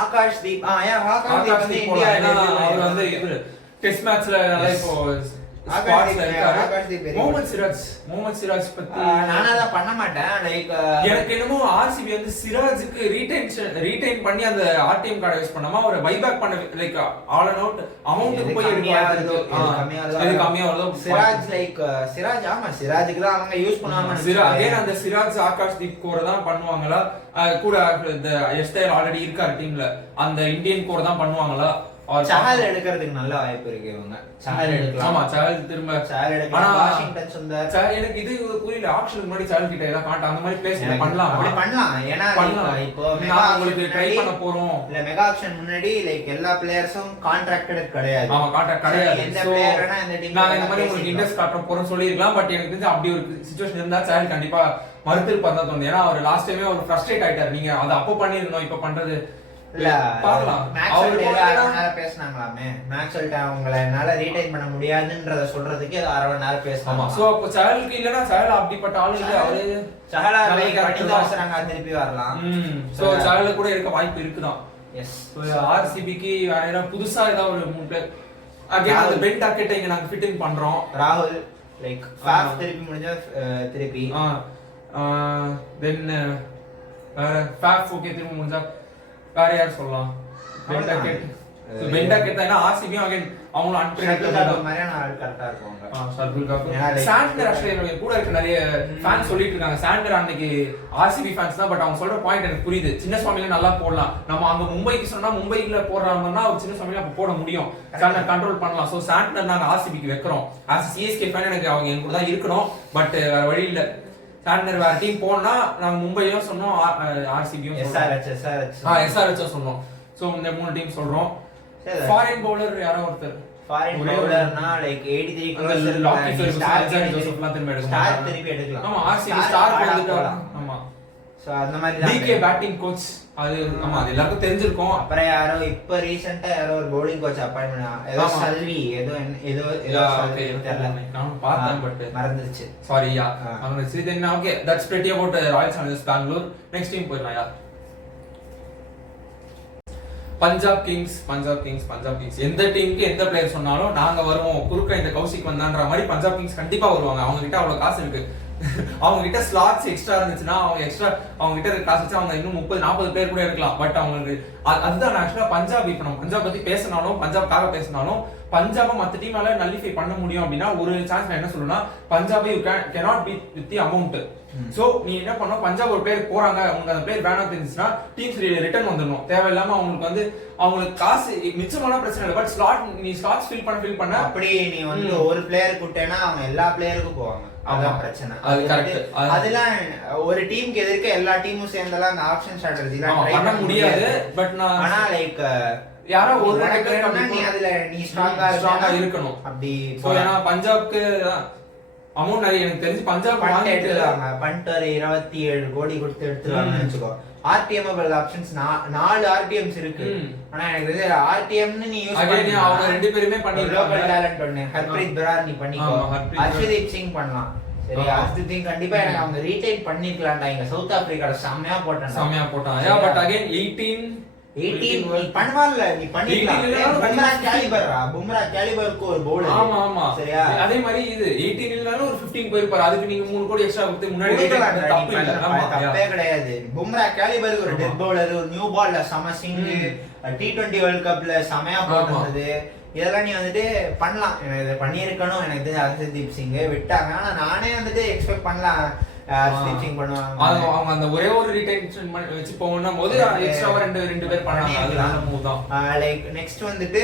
ஆகாஷ் தீப் இந்தியா அவர் வந்து டெஸ்ட் மேட்ச்ல இப்போ ஸ்குவாட்ல இருக்காரு. முகமது சிராஜ் பத்தி நானா அத பண்ண மாட்டேன். லைக் எனக்கு என்னமோ ஆர்சிபி வந்து சிராஜுக்கு ரீடைன் பண்ணி அந்த ஆர்டிஎம் கார்டை யூஸ் பண்ணாம அவரை பைபேக் பண்ண like all and out amount போய் கம்மியா வருதோ சிராஜ் லைக் சிராஜ் சிராஜுக்கு தான் அவங்க யூஸ் பண்ணுவாங்க. அகைன் அந்த சிராஜ் ஆகாஷ் தீப் கோரை தான் பண்ணுவாங்களா கூட இந்த எஸ்டைல் ஆல்ரெடி இருக்காரு டீம்ல அந்த இந்தியன் கோரை தான் பண்ணுவாங்களா? சஹல் எடுக்கிறதுக்கு நல்ல வாய்ப்பு இருக்கு. இவங்க சஹல் எடுக்கலாம். ஆமா சஹல் திரும்ப சஹல் எடுக்கலாம். வாஷிங்டன் சுந்தர் எனக்கு இது புரியல. ஆக்ஷனுக்கு முன்னாடி சஹல் கிட்ட ஏதாவது காண்ட் அந்த மாதிரி பிளேஸ் பண்ணலாம். அப்படி பண்ணலாம். ஏன்னா இப்போ மெகா உங்களுக்கு ட்ரை பண்ண போறோம். இல்ல மெகா ஆக்ஷன் முன்னாடி லைக் எல்லா பிளேயர்ஸும் கான்ட்ராக்டட் கிடையாது. ஆமா கான்ட்ராக்ட் கிடையாது. எந்த பிளேயர்னா இந்த டீம் நான் இந்த மாதிரி உங்களுக்கு இன்ட்ரெஸ்ட் காட்ட போறேன் சொல்லிருக்கலாம். பட் எனக்கு தெரிஞ்சு அப்படி ஒரு சிச்சுவேஷன் இருந்தா சஹல் கண்டிப்பா மறுத்திருப்பார் தான் தோணுது. ஏன்னா அவர் லாஸ்ட் டைமே அவர் ஃப்ரஸ்ட்ரேட் ஆயிட்டாரு. நீங்க அதை அப்போ பண்ணிருந்தோம் இப்ப பண்றது இல்ல பாக்கலாம். அவர் பேசினாங்களாமே மேக்ஸ்வெல்ட்ட அவங்கள என்னால ரீடைன் பண்ண முடியாதுன்றத சொல்றதுக்கு அரை மணி நேரம் பேசணும். சோ அப்ப சஹலுக்கு இல்லனா சஹல் அப்படிப்பட்ட ஆளு இல்ல. அவரு சஹலா கரெக்ட்டா அவசரங்க திருப்பி வரலாம். சோ சஹல கூட இருக்க வாய்ப்பு இருக்குதான். எஸ் ஆர்சிபிக்கு வேற ஏதாவது புதுசா ஏதாவது ஒரு மூணு பிளேயர் அகைன் அந்த பென் டாக்கெட் இங்க நாங்க ஃபிட் இன் பண்றோம். ராகுல் லைக் ஃபாஸ்ட் திருப்பி முடிஞ்சா திருப்பி தென் ஃபாஃப் ஓகே திருப்பி முடிஞ்சா வேற யார் சொல்லலாம்? பென்டாக்கெட் தான் ஆர்சிபி அகைன் அவங்கள அன்பிரடிக்டபிள் மாதிரியான ஆள் கரெக்ட்டா இருப்பாங்க. ஷர்துல் காஃபர் சாண்டர் ஆஸ்திரேலியா கூட இருக்க நிறைய ஃபேன்ஸ் சொல்லிட்டு இருக்காங்க. சாண்டர் அன்னைக்கு ஆர்சிபி ஃபேன்ஸ் தான். பட் அவங்க சொல்ற பாயிண்ட் எனக்கு புரியுது. சின்ன சுவாமில நல்லா போடலாம். நம்ம அங்க மும்பைக்கு சொன்னா மும்பைல போடுறாங்கன்னா ஒரு சின்ன சுவாமில அப்ப போட முடியும். சாண்டர் கண்ட்ரோல் பண்ணலாம். சோ சாண்டர் நாங்க ஆர்சிபிக்கு வைக்கிறோம். ஆஸ் சிஎஸ்கே ஃபேன் எனக்கு அவங்க எங்க கூட தான் இருக்கணும். பட் வேற வழி இல்ல. சாண்டர் வேற டீம் போனா நாங்க மும்பையும் சொன்னோம் ஆர்சிபியும் எஸ்ஆர்எச் சொன்னோம். சோ இந்த மூணு டீம் சொல்றோம். ஃபாரின் பவுலர் யாரோ ஒருத்தர் ஃபாரின் பவுலர்னா லைக் 83 க்ரோஸ் லாக்கி ஜோசப்லாம் திரும்பி எடுக்கலாம். ஆமா ஆர்சிபி ஸ்டார் வந்துட்டாரு. ஆமா சோ அந்த மாதிரி தான் டிகே பேட்டிங் கோச் அது ஆமா அது எல்லாருக்கும் தெரிஞ்சிருக்கும். அப்புறம் யாரோ இப்ப ரீசன்ட்டா யாரோ ஒரு பவுலிங் கோச் அப்பாயின்ட்மென்ட் ஏதோ சல்வி ஏதோ தெரியல நான் பார்த்தேன் பட் மறந்துச்சு. சாரி யா அவங்க சீதன் okay that's pretty about Royal Challengers Bangalore. Next team போயிடலாம் யா. பஞ்சாப் கிங்ஸ் எந்த டீமுக்கு எந்த பிளேயர் சொன்னாலும் நாங்க வருவோம். குறுக்க இந்த கௌசிக் வந்தான்ற மாதிரி பஞ்சாப் கிங்ஸ் கண்டிப்பா வருவாங்க. அவங்க கிட்ட அவ்வளவு காசு இருக்கு. அவங்க கிட்ட ஸ்லாட்ஸ் எக்ஸ்ட்ரா இருந்துச்சுன்னா அவங்க கிட்ட காசு வச்சு அவங்க இன்னும் 30-40 பேர் கூட இருக்கலாம். பட் அவங்களுக்கு அதுதான் ஆக்சுவலா பஞ்சாப் இப்ப நம்ம பஞ்சாப் பத்தி பேசினாலும் பஞ்சாப்காக பேசினாலும் பஞ்சாபை மத்த டீமால நல்லிஃபை பண்ண முடியும் அப்படின்னா ஒரு சான்ஸ் நான் என்ன சொல்லுன்னா பஞ்சாபை you cannot beat with the amount. So நீ என்ன பண்ண பஞ்சாப் ஒரு பேர் போறாங்க உங்களுக்கு அந்த பேர் வேணாம் தெரிஞ்சுச்சுன்னா டீம்ஸ் ரிட்டர்ன் வந்துடணும். தேவையில்லாம அவங்களுக்கு காசு மிச்சமான பிரச்சனை இல்லை. பட் நீ ஸ்லாட்ஸ் ஃபில் பண்ண அப்படி நீ வந்து ஒரு பிளேயர் கூட்டேனா அவங்க எல்லா பிளேயருக்கும் போவாங்க. அதான் பிரச்சனை. அது கரெக்ட். அதெல்லாம் ஒரு டீமுக்கு எதிர்க்க எல்லா டீமும் சேர்ந்தெல்லாம் அந்த ஆப்ஷன் ஸ்ட்ராட்டஜிலாம் பண்ண முடியாது. பட் ஆனா லைக் யாரோ ஒரு நீ அதுல நீ ஸ்ட்ராங்கா இருக்கணும். அப்படி ஏன்னா பஞ்சாப்க்கு அமௌண்ட் நிறைய எனக்கு தெரிஞ்சு பஞ்சாப் எடுத்துருவாங்க. பண்ணிட்டு 27 கோடி கொடுத்து எடுத்துருவாங்கன்னு வச்சுக்கோ. ஆர்டிஎம் ஆப்ஷன்ஸ் 4 ஆர்டிஎம்ஸ் இருக்கு. ஆனா எனக்கு தெரிஞ்ச ஆர்டிஎம்னு நீ யூஸ் பண்ணி அவங்க ரெண்டு பேருமே பண்ணி லோக்கல் டேலண்ட் ஒன்னு ஹர்ப்ரீத் பரார் நீ பண்ணிக்கோ. ஹர்ஷ்தீப் சிங் பண்ணலாம். சரி ஹர்ஷ்தீப் சிங் கண்டிப்பா எனக்கு அவங்க ரீடைன் பண்ணிக்கலாம்டா. இங்க சவுத் ஆப்பிரிக்கால செமையா போட்டாங்க. பட் அகைன் 18 18 பண்ணுவான்ல, நீ பண்ணிடலாம். பும்ரா கேலிபருக்கு ஒரு பவுலர். ஆமா ஆமா சரியா? அதே மாதிரி இது 18 இல்லனாலும் ஒரு 15 போயிருப்பாரு. அதுக்கு நீங்க 3 கோடி எக்ஸ்ட்ரா கொடுத்து முன்னாடி தப்பு இல்ல. தப்பே கிடையாது. பும்ரா கேலிபருக்கு ஒரு டெத் பவுலர், ஒரு நியூ பால்ல சம சிங், T20 வேர்ல்ட் கப்ல செமையா போட்டது. இதெல்லாம் நீ வந்துட்டு பண்ணலாம். இதை பண்ணியிருக்கணும். எனக்கு தெரிஞ்ச ஹர்ஷதீப் சிங் விட்டாங்க. ஆனா நானே வந்துட்டு எக்ஸ்பெக்ட் பண்ணலாம் ஸ்டிச்சிங் பண்ணுவாங்க. அவங்க அந்த ஒரே ஒரு ரிட்டென்ஷன் வச்சு போகணும் போது எக்ஸ்ட்ரா ரெண்டு பேர் பண்ணாங்க. அது நல்ல மூவ் தான். லைக் நெக்ஸ்ட் வந்துட்டு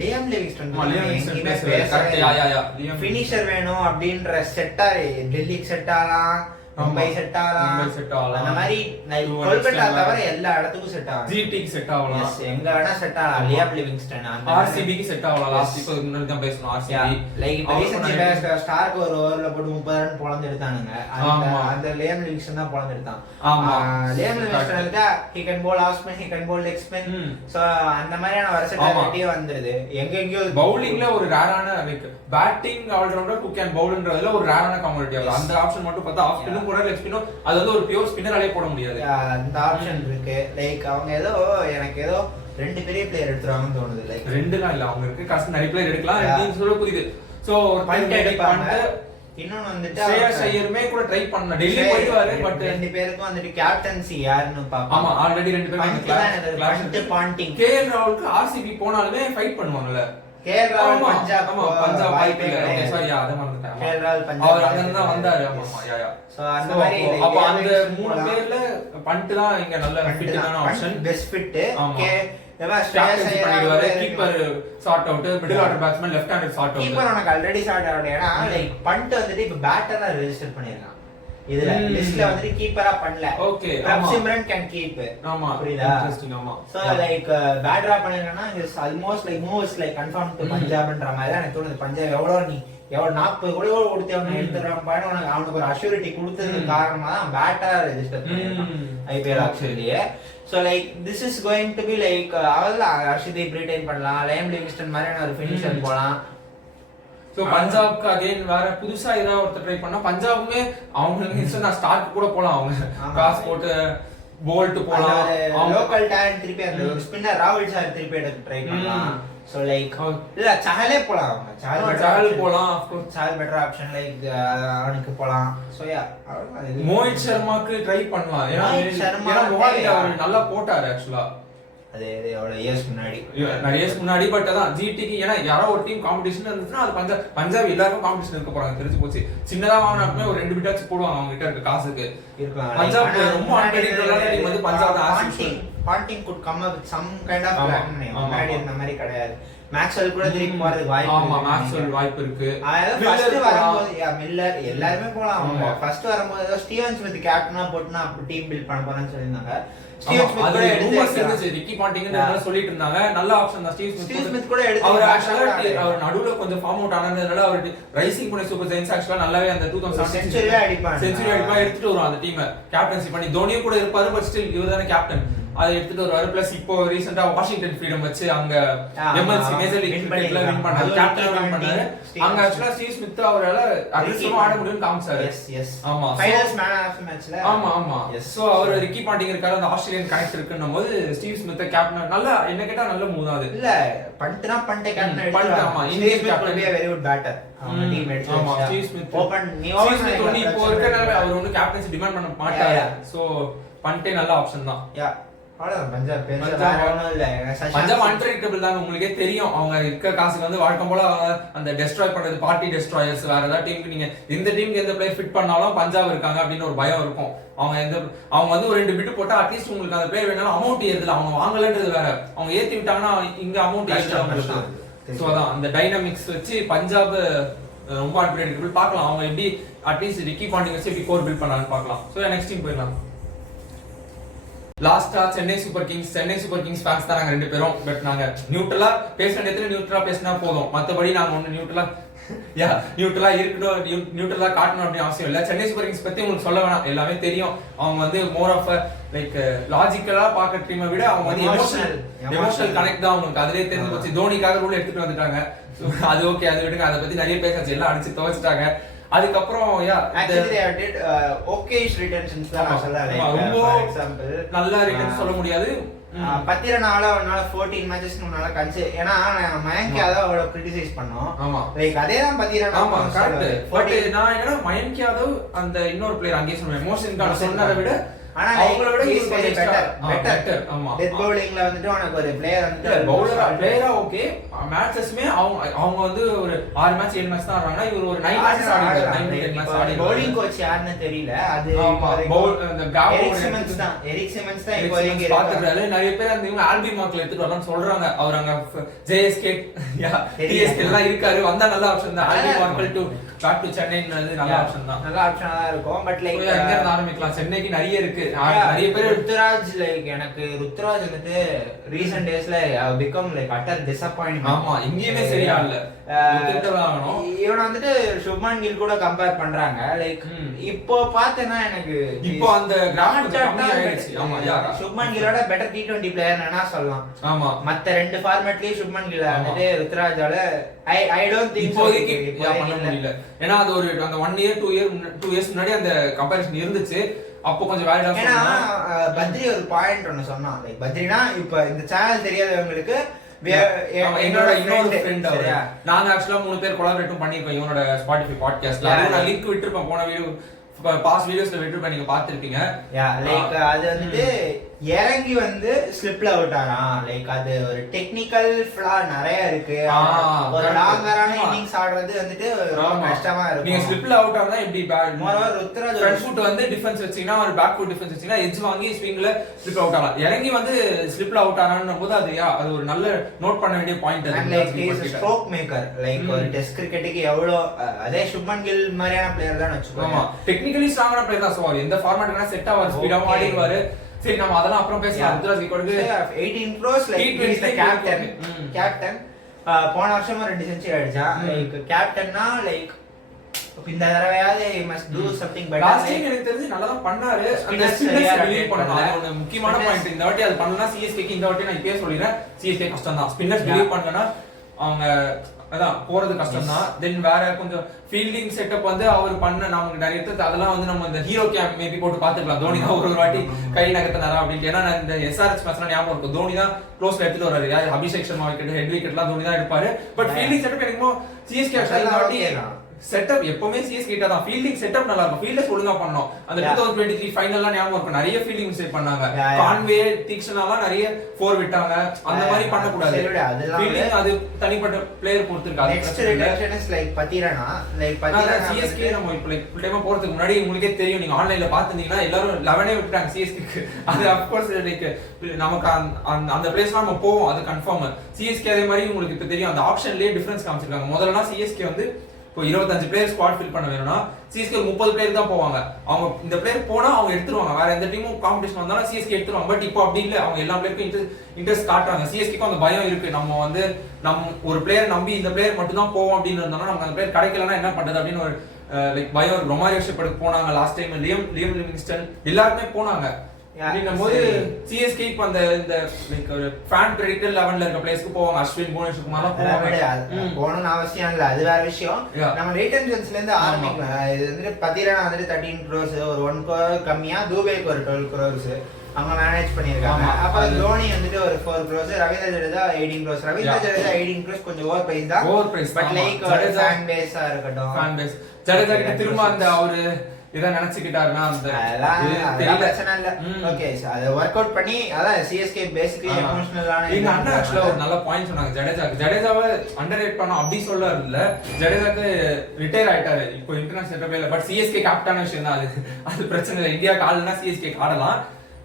லியம் லிவிங்ஸ்டன் ஃபினிஷர் வேணும் அப்படின்ற செட்டார். டெல்லிக்கு செட் ஆகலாம், மும்பை செட் ஆகலாம், அந்த மாதிரி கொல்கத்தா தவிர எல்லா இடத்துக்கும் செட் ஆகும். ஜிடிக்கு செட் ஆகலாம், எங்க வேணா செட் ஆகலாம். லியம் லிவிங்ஸ்டன் ஆர்சிபிக்கு செட் ஆகலாம். லாஸ்ட் இப்போ முன்னாடி தான் பேசணும். ஆர்சிபி லைக் இப்போ ரீசன்ட்லி ஸ்டார்க்கு ஒரு ஓவர்ல போட்டு 30 ரன் பொளந்து எடுத்தானுங்க. அந்த லியம் லிவிங்ஸ்டன் தான் பொளந்து எடுத்தான். லியம் லிவிங்ஸ்டன் வந்து he can bowl off spin, he can bowl leg spin. சோ அந்த மாதிரியான வெர்சட்டிலிட்டி வந்துருது. எங்கெங்கயோ பவுலிங்ல ஒரு ரேரான like batting allrounder who can bowlன்றதுல ஒரு ரேரான காம்படிட்டிவ் ஆகும். அந்த ஆப்ஷன் மட்டும் பார்த்தா ஆஃப் ஸ்பின்னும் கூட லெக் ஸ்பின்னும் அது வந்து ஒரு பியூர் ஸ்பின்னராலே போட முடியாது. அந்த ஆப்ஷன் இருக்கு. லைக் அவங்க ஏதோ எனக்கு ஏதோ 2 பெரிய பிளேயர் எடுத்துறாங்கன்னு தோணுது. லைக் 2லாம் இல்ல, அவங்க இருக்கு காசு நிறைய பிளேயர் எடுக்கலாம். நீங்க சொல்ல புரியுது. சோ பாயிண்ட் எடுப்பாங்க. இன்னொன்னு வந்துட்டு ஸ்ரேயஸ் ஐயருமே கூட ட்ரை பண்ணா. டெல்லி போயிடுவாரு. பட் 2 பேருக்கும் வந்துட்டு கேப்டன்சி யாருன்னு பாப்போம். ஆமா ஆல்ரெடி 2 பேரும் பாயிண்ட் பாண்டிங். கேஎல் ராகுலுக்கு ஆர்சிபி போனாலுமே ஃபைட் பண்ணுவாங்கல. கேஎல் ராகுல் பஞ்சாப் வாய்ப்பு இல்ல. ஓகே சாரி, அத மறந்துட்டேன். கேஎல் ராகுல் பஞ்சாப் அவர் அங்க இருந்து தான் வந்தாரு. ஆமா யா. சோ அந்த மாதிரி அப்ப அந்த 3 பேர்ல பண்ட் தான் இங்க நல்ல ஃபிட்டான option. Best fit. Okay Shreyas Iyer பண்ணிடுவாரு. Keeper short out, middle order batsman left handed short out. Keeper உனக்கு ஆல்ரெடி ஷார்ட் அவுட். ஏனா லைக் பண்ட் வந்துட்டு இப்ப பேட்டரா ரெஜிஸ்டர் பண்ணிருக்கான். இதுல லிஸ்ட்ல வந்துட்டு கீப்பரா பண்ணல. Okay Simran can keep. ஆமா புரியுதா? இன்ட்ரஸ்டிங். ஆமா சோ லைக் பேட்டரா பண்ணிருக்கானா is almost like moves like confirm to பஞ்சாப்ன்ற மாதிரி எனக்கு தோணுது. பஞ்சாப் எவ்வளவு 40 கோடி கொடுத்து அவனை எடுத்துறான் பாரு. அவனுக்கு ஒரு அஷ்யூரிட்டி கொடுத்ததுக்கு காரணமா தான் பேட்டரா ரெஜிஸ்டர் பண்ணிருக்கான் ஐபிஎல் ஆக்சுவலியே. So like this is going to be like Harshdeep retain பண்ணலாம். லியம் லிவிங்ஸ்டன் மாதிரியான ஒரு ஃபினிஷர் போலாம். சோ பஞ்சாப்க்கு அகைன் வேற புதுசா ஏதாவது ஒருத்தர் ட்ரை பண்ணா பஞ்சாபுமே அவங்களுக்கு இன்ஸ்டன்ட் ஸ்டார்ட் கூட போலாம். அவங்க காசு போட்டு போல்ட் போலாம். லோக்கல் டேலண்ட் திருப்பி அந்த ஒரு ஸ்பின்னர் ராகுல் சார் திருப்பி எடுத்து ட்ரை பண்ணலாம். சோ லைக் இல்ல சஹலே போலாம். அவங்க சஹல் போலாம். Of course Chahal better option. Like அவனுக்கு போலாம். சோ யா மோஹித் சர்மாக்கு ட்ரை பண்ணலாம். ஏன்னா மோஹித் அவர் நல்லா போட்டாரு ஆக்சுவலா. அது எவ்வளவு இயர்ஸ் முன்னாடி, நிறைய இயர்ஸ் முன்னாடி. பட் அதான் ஜிடிக்கு ஏன்னா யாரோ ஒரு டீம் காம்படிஷன் இருந்துச்சுன்னா அது பஞ்சாப் எல்லாருக்கும் காம்படிஷன் இருக்க போறாங்க. தெரிஞ்சு போச்சு. சின்னதா வாங்கினாலுமே ஒரு 2 பிட்டாச்சு போடுவாங்க அவங்க கிட்ட இருக்க காசுக்கு. இருக்கலாம். பஞ்சாப் ரொம்ப அன்பிரடிக்டபிளான டீம் வந்து பஞ்சாப் தான். Bonding could come up with some kind of plan. முன்னாடி இந்த மாதிரி கிடையாது. மேக்ஸ்வெல் கூட திருப்பி போறதுக்கு வாய்ப்பு இருக்கு. ஆமா மேக்ஸ்வெல் வாய்ப்பு இருக்கு. அதாவது ஃபர்ஸ்ட் வரும்போது மில்லர் எல்லாரும் போலாம். அவங்க ஃபர்ஸ்ட் வரும்போது ஸ்டீவன் ஸ்மித் கேப்டனா போட்டுனா டீம் பில்ட் பண்ண போறேன்னு சொல்லிருந்தாங்க. ஸ்டீவ் ஸ்மித் கூட எடுத்து ரிக்கி பாண்டிங்ன்றத சொல்லிட்டு இருந்தாங்க. நல்ல ஆப்ஷன் தான் ஸ்டீவ் ஸ்மித் கூட எடுத்து. அவர் நடுவுல கொஞ்சம் ஃபார்ம் அவுட் ஆனதுனால அவர் ரைசிங் பண்ண சூப்பர் ஜெயின்ஸ் ஆக்சுவலா நல்லாவே அந்த 2017 செஞ்சுரி அடிப்பா எடுத்துட்டு வருவாங்க அந்த டீமை. கேப்டன்சி பண்ணி தோனியும் கூட இருப்பாரு. பட் ஸ்டில் இவர் தானே கேப்டன். அதை எடுத்துட்டு வருவாரு. பிளஸ் இப்போ ரீசெண்டா வாஷிங்டன் ஃப்ரீடம் வச்சு அங்க எம்எல்சி மேஜர் லீக் கிரிக்கெட்ல வின் பண்ணாரு. கேப்டன் வின் பண்ணாரு. அங்க ஆக்சுவலா ஸ்டீவ் ஸ்மித் அவரால அக்ரெசிவா ஆட முடியும்னு காமிச்சாரு. ஆமா ஃபைனல்ஸ் மேன் ஆஃப் மேட்ச்ல. ஆமா சோ அவர் ரிக்கி பாண்டிங் இருக்காரு. அந்த ஆஸ்திரேலியன் கனெக்ட் இருக்குன்னும்போது ஸ்டீவ் ஸ்மித் கேப்டன் நல்லா என்ன கேட்டா நல்ல மூவ் தான். அது இல்ல பண்ட்னா பண்டே கேப்டன் பண்ட். ஆமா Indian captain be very good batter. அவங்க டீம் எடுத்து. ஆமா Steve Smith open Steve Smith ஒன்னு இப்போ இருக்கனால அவர் ஒன்னு கேப்டன்சி டிமாண்ட் பண்ண மாட்டாரு. சோ பண்டே நல்ல ஆப்ஷன் தான். யா பஞ்சாப் அன்பிரடிக்டபிள் தான். உங்களுக்கே தெரியும் அவங்க இருக்க காசுக்கு வந்து வழக்கம் போல அந்த டெஸ்ட்ராய் பண்றது பார்ட்டி டெஸ்ட்ராயர்ஸ். வேற ஏதாவது டீமுக்கு நீங்க எந்த டீமுக்கு எந்த பிளேயர் ஃபிட் பண்ணாலும் பஞ்சாப் இருக்காங்க அப்படின்னு ஒரு பயம் இருக்கும். அவங்க வந்து ஒரு 2 பிட் போட்டா அட்லீஸ்ட் உங்களுக்கு அந்த பிளேயர் வேணாலும் அமௌண்ட் ஏறுதுல. அவங்க வாங்கலன்றது வேற. அவங்க ஏத்தி விட்டாங்கன்னா இங்க அமௌண்ட் ஏறுது. சோ அதான் அந்த டைனமிக்ஸ் வச்சு பஞ்சாப் ரொம்ப அன்பிரடிக்டபிள். பார்க்கலாம் அவங்க எப்படி அட்லீஸ்ட் ரிக்கி பாண்டிங் வச்சு எப்படி கோர் பில்ட் பண்ணலாம்னு பார்க்கலாம். சோ நெக்ஸ்ட் டீம் போயிடலாம். லாஸ்டா சென்னை சூப்பர் கிங்ஸ் ஃபேன்ஸ் தான் நாங்க 2 பேரும். பட் நாங்க நியூட்ரலா பேசுற நேரத்துல நியூட்ரலா பேசினா போதும். மத்தபடி நாங்க ஒண்ணு நியூட்ரலா இருக்கணும், நியூட்ரலா காட்டணும் அப்படின்னு அவசியம் இல்ல. சென்னை சூப்பர் கிங்ஸ் பத்தி உங்களுக்கு சொல்ல வேணாம், எல்லாமே தெரியும். அவங்க வந்து மோர் ஆஃப் லைக் லாஜிக்கலா பாக்க டீமை விட அவங்க வந்து எமோஷனல் கனெக்ட் தான். உங்களுக்கு அதுலயே தெரிஞ்சு போச்சு. தோனிக்காக ரூல் எடுத்துட்டு வந்துட்டாங்க. அது ஓகே, அதை விடுங்க. அதை பத்தி நிறைய பேசாச்சு, எல்லாம் அடிச்சு துவைச்சிட்டாங்க. அதுக்கப்புறம் ஓகேஷ் ரிட்டன்ஷன்ஸ் தான் நான் சொல்லல. ரொம்ப நல்ல ரிட்டர்ன் சொல்ல முடியாது. பத்திரனால அவனால 14 மேட்சஸ் உன்னால கன்சி ஏன்னா மயங்க் யாதவ் அவ்வளவு கிரிட்டிசைஸ் பண்ணோம். ஆமா லைக் அதேதான் பத்திரனா. ஆமா கரெக்ட். பட் நான் என்ன மயங்க் யாதவ் அந்த இன்னொரு பிளேயர் அங்கே சொன்னேன் மோஷன் கான் சொன்னதை விட ஆனா அவங்கள விட இஸ் பெட்டர். ஆமா டெத் பவுலிங்ல வந்துட்டு உனக்கு ஒரு பிளேயர் வந்து பிளேயரா ஓகே மேட்சஸ்மே அவங்க வந்து ஒரு 6 மேட்ச் 7 மேட்ச் தான் ஆடுறாங்க. இவர் ஒரு 9 மேட்ச் ஆடிட்டாரு. 9 மேட்ச் ஆடி பவுலிங் கோச் யாருன்னு தெரியல. அது அந்த பிராவோ எரிக் சிமன்ஸ் தான் இப்போ இங்க பாத்துறாரு. நிறைய பேர் அந்த இவங்க ஆல்பி மார்க்ல எடுத்துட்டு வரலாம்னு சொல்றாங்க. அவர் அங்க ஜேஎஸ்கே டிஎஸ்கே எல்லாம் இருக்காரு. வந்தா நல்ல ஆப்ஷன் தான். Albie Morkel to back to சென்னைன்றது நல்ல ஆப்ஷன் தான். நல்ல ஆப்ஷனா தான் இருக்கும். பட் லைக் எங்க இருந்து ஆரம்பிக்கலாம்? சென்னைக்கு நிறைய இருக்கு. நிறைய பேர் ருத்ராஜ் லைக் எனக்கு ருத்ராஜ் வந்துட்டு ரீசன்ட் டேஸ்ல பிகம் லைக் அட்டர் டிசப்பாயின்ட்மென்ட். ஆமா இங்கேயுமே சரியா இல்ல. இவனை வந்துட்டு சுப்மன் கில் கூட கம்பேர் பண்றாங்க. லைக் இப்போ பார்த்தேன்னா எனக்கு இப்போ அந்த கிராஃப் கம்மி ஆயிடுச்சு. ஆமா சுப்மன் கில்லோட பெட்டர் T20 பிளேயர் என்ன சொல்லலாம். ஆமா மத்த ரெண்டு ஃபார்மேட்லயே சுப்மன் கில் வந்துட்டு ருத்ராஜால ஐ டோன்ட் திங்க் இப்போதைக்கு பண்ண முடியல. ஏன்னா அது ஒரு அந்த 1 இயர் 2 இயர்ஸ் முன்னாடி அந்த கம்பேரிசன் இருந்துச்சு. அப்போ கொஞ்சம் வேலிடா ஏன்னா பத்ரி ஒரு பாயிண்ட் ஒன்னு சொன்னான். லைக் பத்ரினா இப்ப இந்த சேனல் தெரியாதவங்களுக்கு என்னோட இன்னொரு ஃப்ரெண்ட் அவரு. நாங்க ஆக்சுவலா 3 பேர் கொலாபரேட்டும் பண்ணிருக்கோம் இவனோட ஸ்பாட்டிஃபை பாட்காஸ்ட்ல. நான் லிங்க் விட்டுருப்பேன் போன வீடியோ பாஸ்ட் வீடியோஸ்ல விட்டுருப்பேன் நீங்க பாத்துருப்பீங்க. லைக் அது வந்துட்டு இறங்கி வந்து ஸ்லிப்ல அவுட் ஆறான். லைக் அது ஒரு டெக்னிக்கல் ஃப்ளா நிறைய இருக்கு. ஒரு லாங்கரான இன்னிங்ஸ் ஆடுறது வந்துட்டு ரொம்ப கஷ்டமா இருக்கும். நீங்க ஸ்லிப்ல அவுட் ஆனா எப்படி மோரோவர் ருத்ராஜ் ஃப்ரண்ட் ஃபுட் வந்து டிஃபென்ஸ் வச்சீங்கன்னா ஒரு பேக் ஃபுட் டிஃபென்ஸ் வச்சீங்கன்னா எட்ஜ் வாங்கி ஸ்விங்ல ஸ்லிப் அவுட் ஆகலாம். இறங்கி வந்து ஸ்லிப்ல அவுட் ஆனான்னும் போது அது ஒரு நல்ல நோட் பண்ண வேண்டிய பாயிண்ட். அது like is stroke maker. Like ஒரு டெஸ்ட் கிரிக்கெட்டுக்கு எவ்வளவு அதே சுப்மன் கில் மாதிரியான பிளேயர் தான் வெச்சுக்கோங்க. ஆமா டெக்னிக்கலி ஸ்ட்ராங்கான பிளேயர் தான். சோ எந்த ஃபார்மேட்னா செட் ஆவார் ஸ்பீடாவும் ஆடிடுவாரு. சரி நம்ம அதெல்லாம் அப்புறம் பேசலாம். ருத்ராஜ் கொண்டு 18 crores like is the captain. போன வருஷமா 2 செஞ்சுரி அடிச்சான். லைக் கேப்டன்னா லைக் இந்த தடவையாவது must do something better. Last time எனக்கு தெரிஞ்சு நல்லா தான் பண்ணாரு. அந்த ஸ்பின்னர்ஸ் பிலீவ் பண்ணனும். அது ஒரு முக்கியமான பாயிண்ட். இந்த வாட்டி அது பண்ணலனா சிஎஸ்கேக்கு இந்த வாட்டி நான் இப்பவே சொல்லிறேன் சிஎஸ்கே கஷ்டம் தான். ஸ்பின்னர்ஸ் பிலீவ் பண்ணலனா அவங்க அதான் போறது கஷ்டம் தான். தென் வேற கொஞ்சம் ஃபீல்டிங் செட்டப் வந்து அவர் பண்ண நமக்கு நிறைய அதெல்லாம் வந்து நம்ம இந்த ஹீரோ கேம் மேபி போட்டு பாத்துக்கலாம். தோனி தான் ஒரு வாட்டி கை நகர்த்தினாரா அப்படின்னு. ஏன்னா இந்த எஸ்ஆர்எச் மேட்ச்லாம் ஞாபகம் இருக்கும். தோனி தான் க்ளோஸ்ல எடுத்துட்டு வராரு. யார் அபிஷேக் சர்மா விக்கெட் ஹெட் விக்கெட்லாம் தோனி தான் எடுப்பாரு. பட் ஃபீல்டிங் செட்டப் எனக்கு சிஎஸ்கே இந்த வாட்டி செட்டப் எப்பவுமே சிஎஸ்கே கிட்ட தான் ஃபீல்டிங் செட்டப் நல்லா இருக்கும். ஃபீல்டர்ஸ் ஒழுங்கா பண்ணோம். அந்த 2023 ஃபைனல்லாம் ஞாபகம் இருக்கும். நிறைய ஃபீல்டிங் மிஸ்டேக் பண்ணாங்க. கான்வே தீக்ஷனாலாம் நிறைய 4 விட்டாங்க. அந்த மாதிரி பண்ண கூடாது. ஃபீல்டிங் அது தனிப்பட்ட பிளேயர் பொறுத்து இருக்கு. Next reduction is like Pathirana. Like Pathirana CSK நம்ம இப்போ லைக் ஃபுல் டைமா போறதுக்கு முன்னாடி உங்களுக்கே தெரியும். நீங்க ஆன்லைன்ல பாத்துட்டீங்கன்னா எல்லாரும் 11 விட்டாங்க சிஎஸ்கேக்கு. அது ஆஃப் கோர்ஸ் லைக் நமக்கு அந்த பிளேஸ்லாம் நம்ம போவோம். அது கன்ஃபார்ம். சிஎஸ்கே அதே மாதிரி உங்களுக்கு இப்ப தெரியும் அந்த ஆப்ஷன்லயே டிஃபரன்ஸ் காமிச்சிருக்காங்க. முதல்லனா சிஎஸ்கே வந்து இப்போ 25 பிளேயர் ஸ்குவாட் ஃபில் பண்ண வேணும்னா சிஎஸ்கே 30 பிளேயர் தான் போவாங்க. அவங்க இந்த பிளேயர் போனா அவங்க எடுத்துருவாங்க. வேற எந்த டீமும் காம்படிஷன் வந்தாலும் சிஎஸ்கே எடுத்துருவாங்க. பட் இப்போ அப்படி இல்ல. அவங்க எல்லா பிளேயருக்கும் இன்ட்ரெஸ்ட் காட்டுறாங்க. சிஎஸ்கேக்கும் அந்த பயம் இருக்கு. நம்ம வந்து ஒரு பிளேயர் நம்பி இந்த பிளேயர் மட்டும் தான் போவோம் அப்படின்னு இருந்தோம்னா நமக்கு அந்த பிளேயர் கிடைக்கலன்னா என்ன பண்றது அப்படின்னு ஒரு லைக் பயம். ரொமாரியோ ஷெப்பர்டுக்கு போனாங்க லாஸ்ட் டைம். லியம் லிவிங்ஸ்டன் எல்லாருமே போனாங்க. அப்படிங்கும்போது சிஎஸ்கே இப்ப அந்த இந்த லைக் ஒரு ஃபேன் பிரெடிக்டர் லெவல்ல இருக்க பிளேஸ்க்கு போவாங்க. அஸ்வின் புவனேஷ்குமார்லாம் போவாங்க. போகணும்னு அவசியம் இல்ல. அது வேற விஷயம். நம்ம ரிட்டன்ஷன்ஸ்ல இருந்து ஆரம்பிக்கலாம். இது வந்து பத்திரனா வந்துட்டு 13 crores ஒரு 1 crore கம்மியா. துபேக்கு ஒரு 12 crores அவங்க மேனேஜ் பண்ணிருக்காங்க. அப்புறம் தோனி வந்துட்டு ஒரு 4 crores. Ravindra Jadeja 18 crores. Ravindra Jadeja 18 crores கொஞ்சம் ஓவர் பிரைஸ் தான். Over price. But like fan பேஸா இருக்கட்டும். ஃபேன் பேஸ் ஜடேஜா கிட்ட திரும்ப அந்த அவரு இத நினைச்சுக்கிட்டாருன்னா அந்த பிரச்சனை இல்ல. ஓகே அத வொர்க் அவுட் பண்ணி அதான் சிஎஸ்கே பேசிக்கலி எமோஷனலான. எங்க அண்ணா ஆக்சுவலா ஒரு நல்ல பாயிண்ட் சொன்னாங்க. ஜடேஜாவை அண்டர்ரேட் பண்ணோம் அப்படி சொல்ல இல்ல. ஜடேஜாக்கு ரிட்டையர் ஆயிட்டாரு இப்போ இன்டர்நேஷனல் செட்டப்ல இல்ல. பட் சிஎஸ்கே கேப்டனான விஷயம் தான் அது. அது பிரச்சனை இல்லை. இந்தியாவுக்கு ஆடுனா சிஎஸ்கே ஆடலாம்.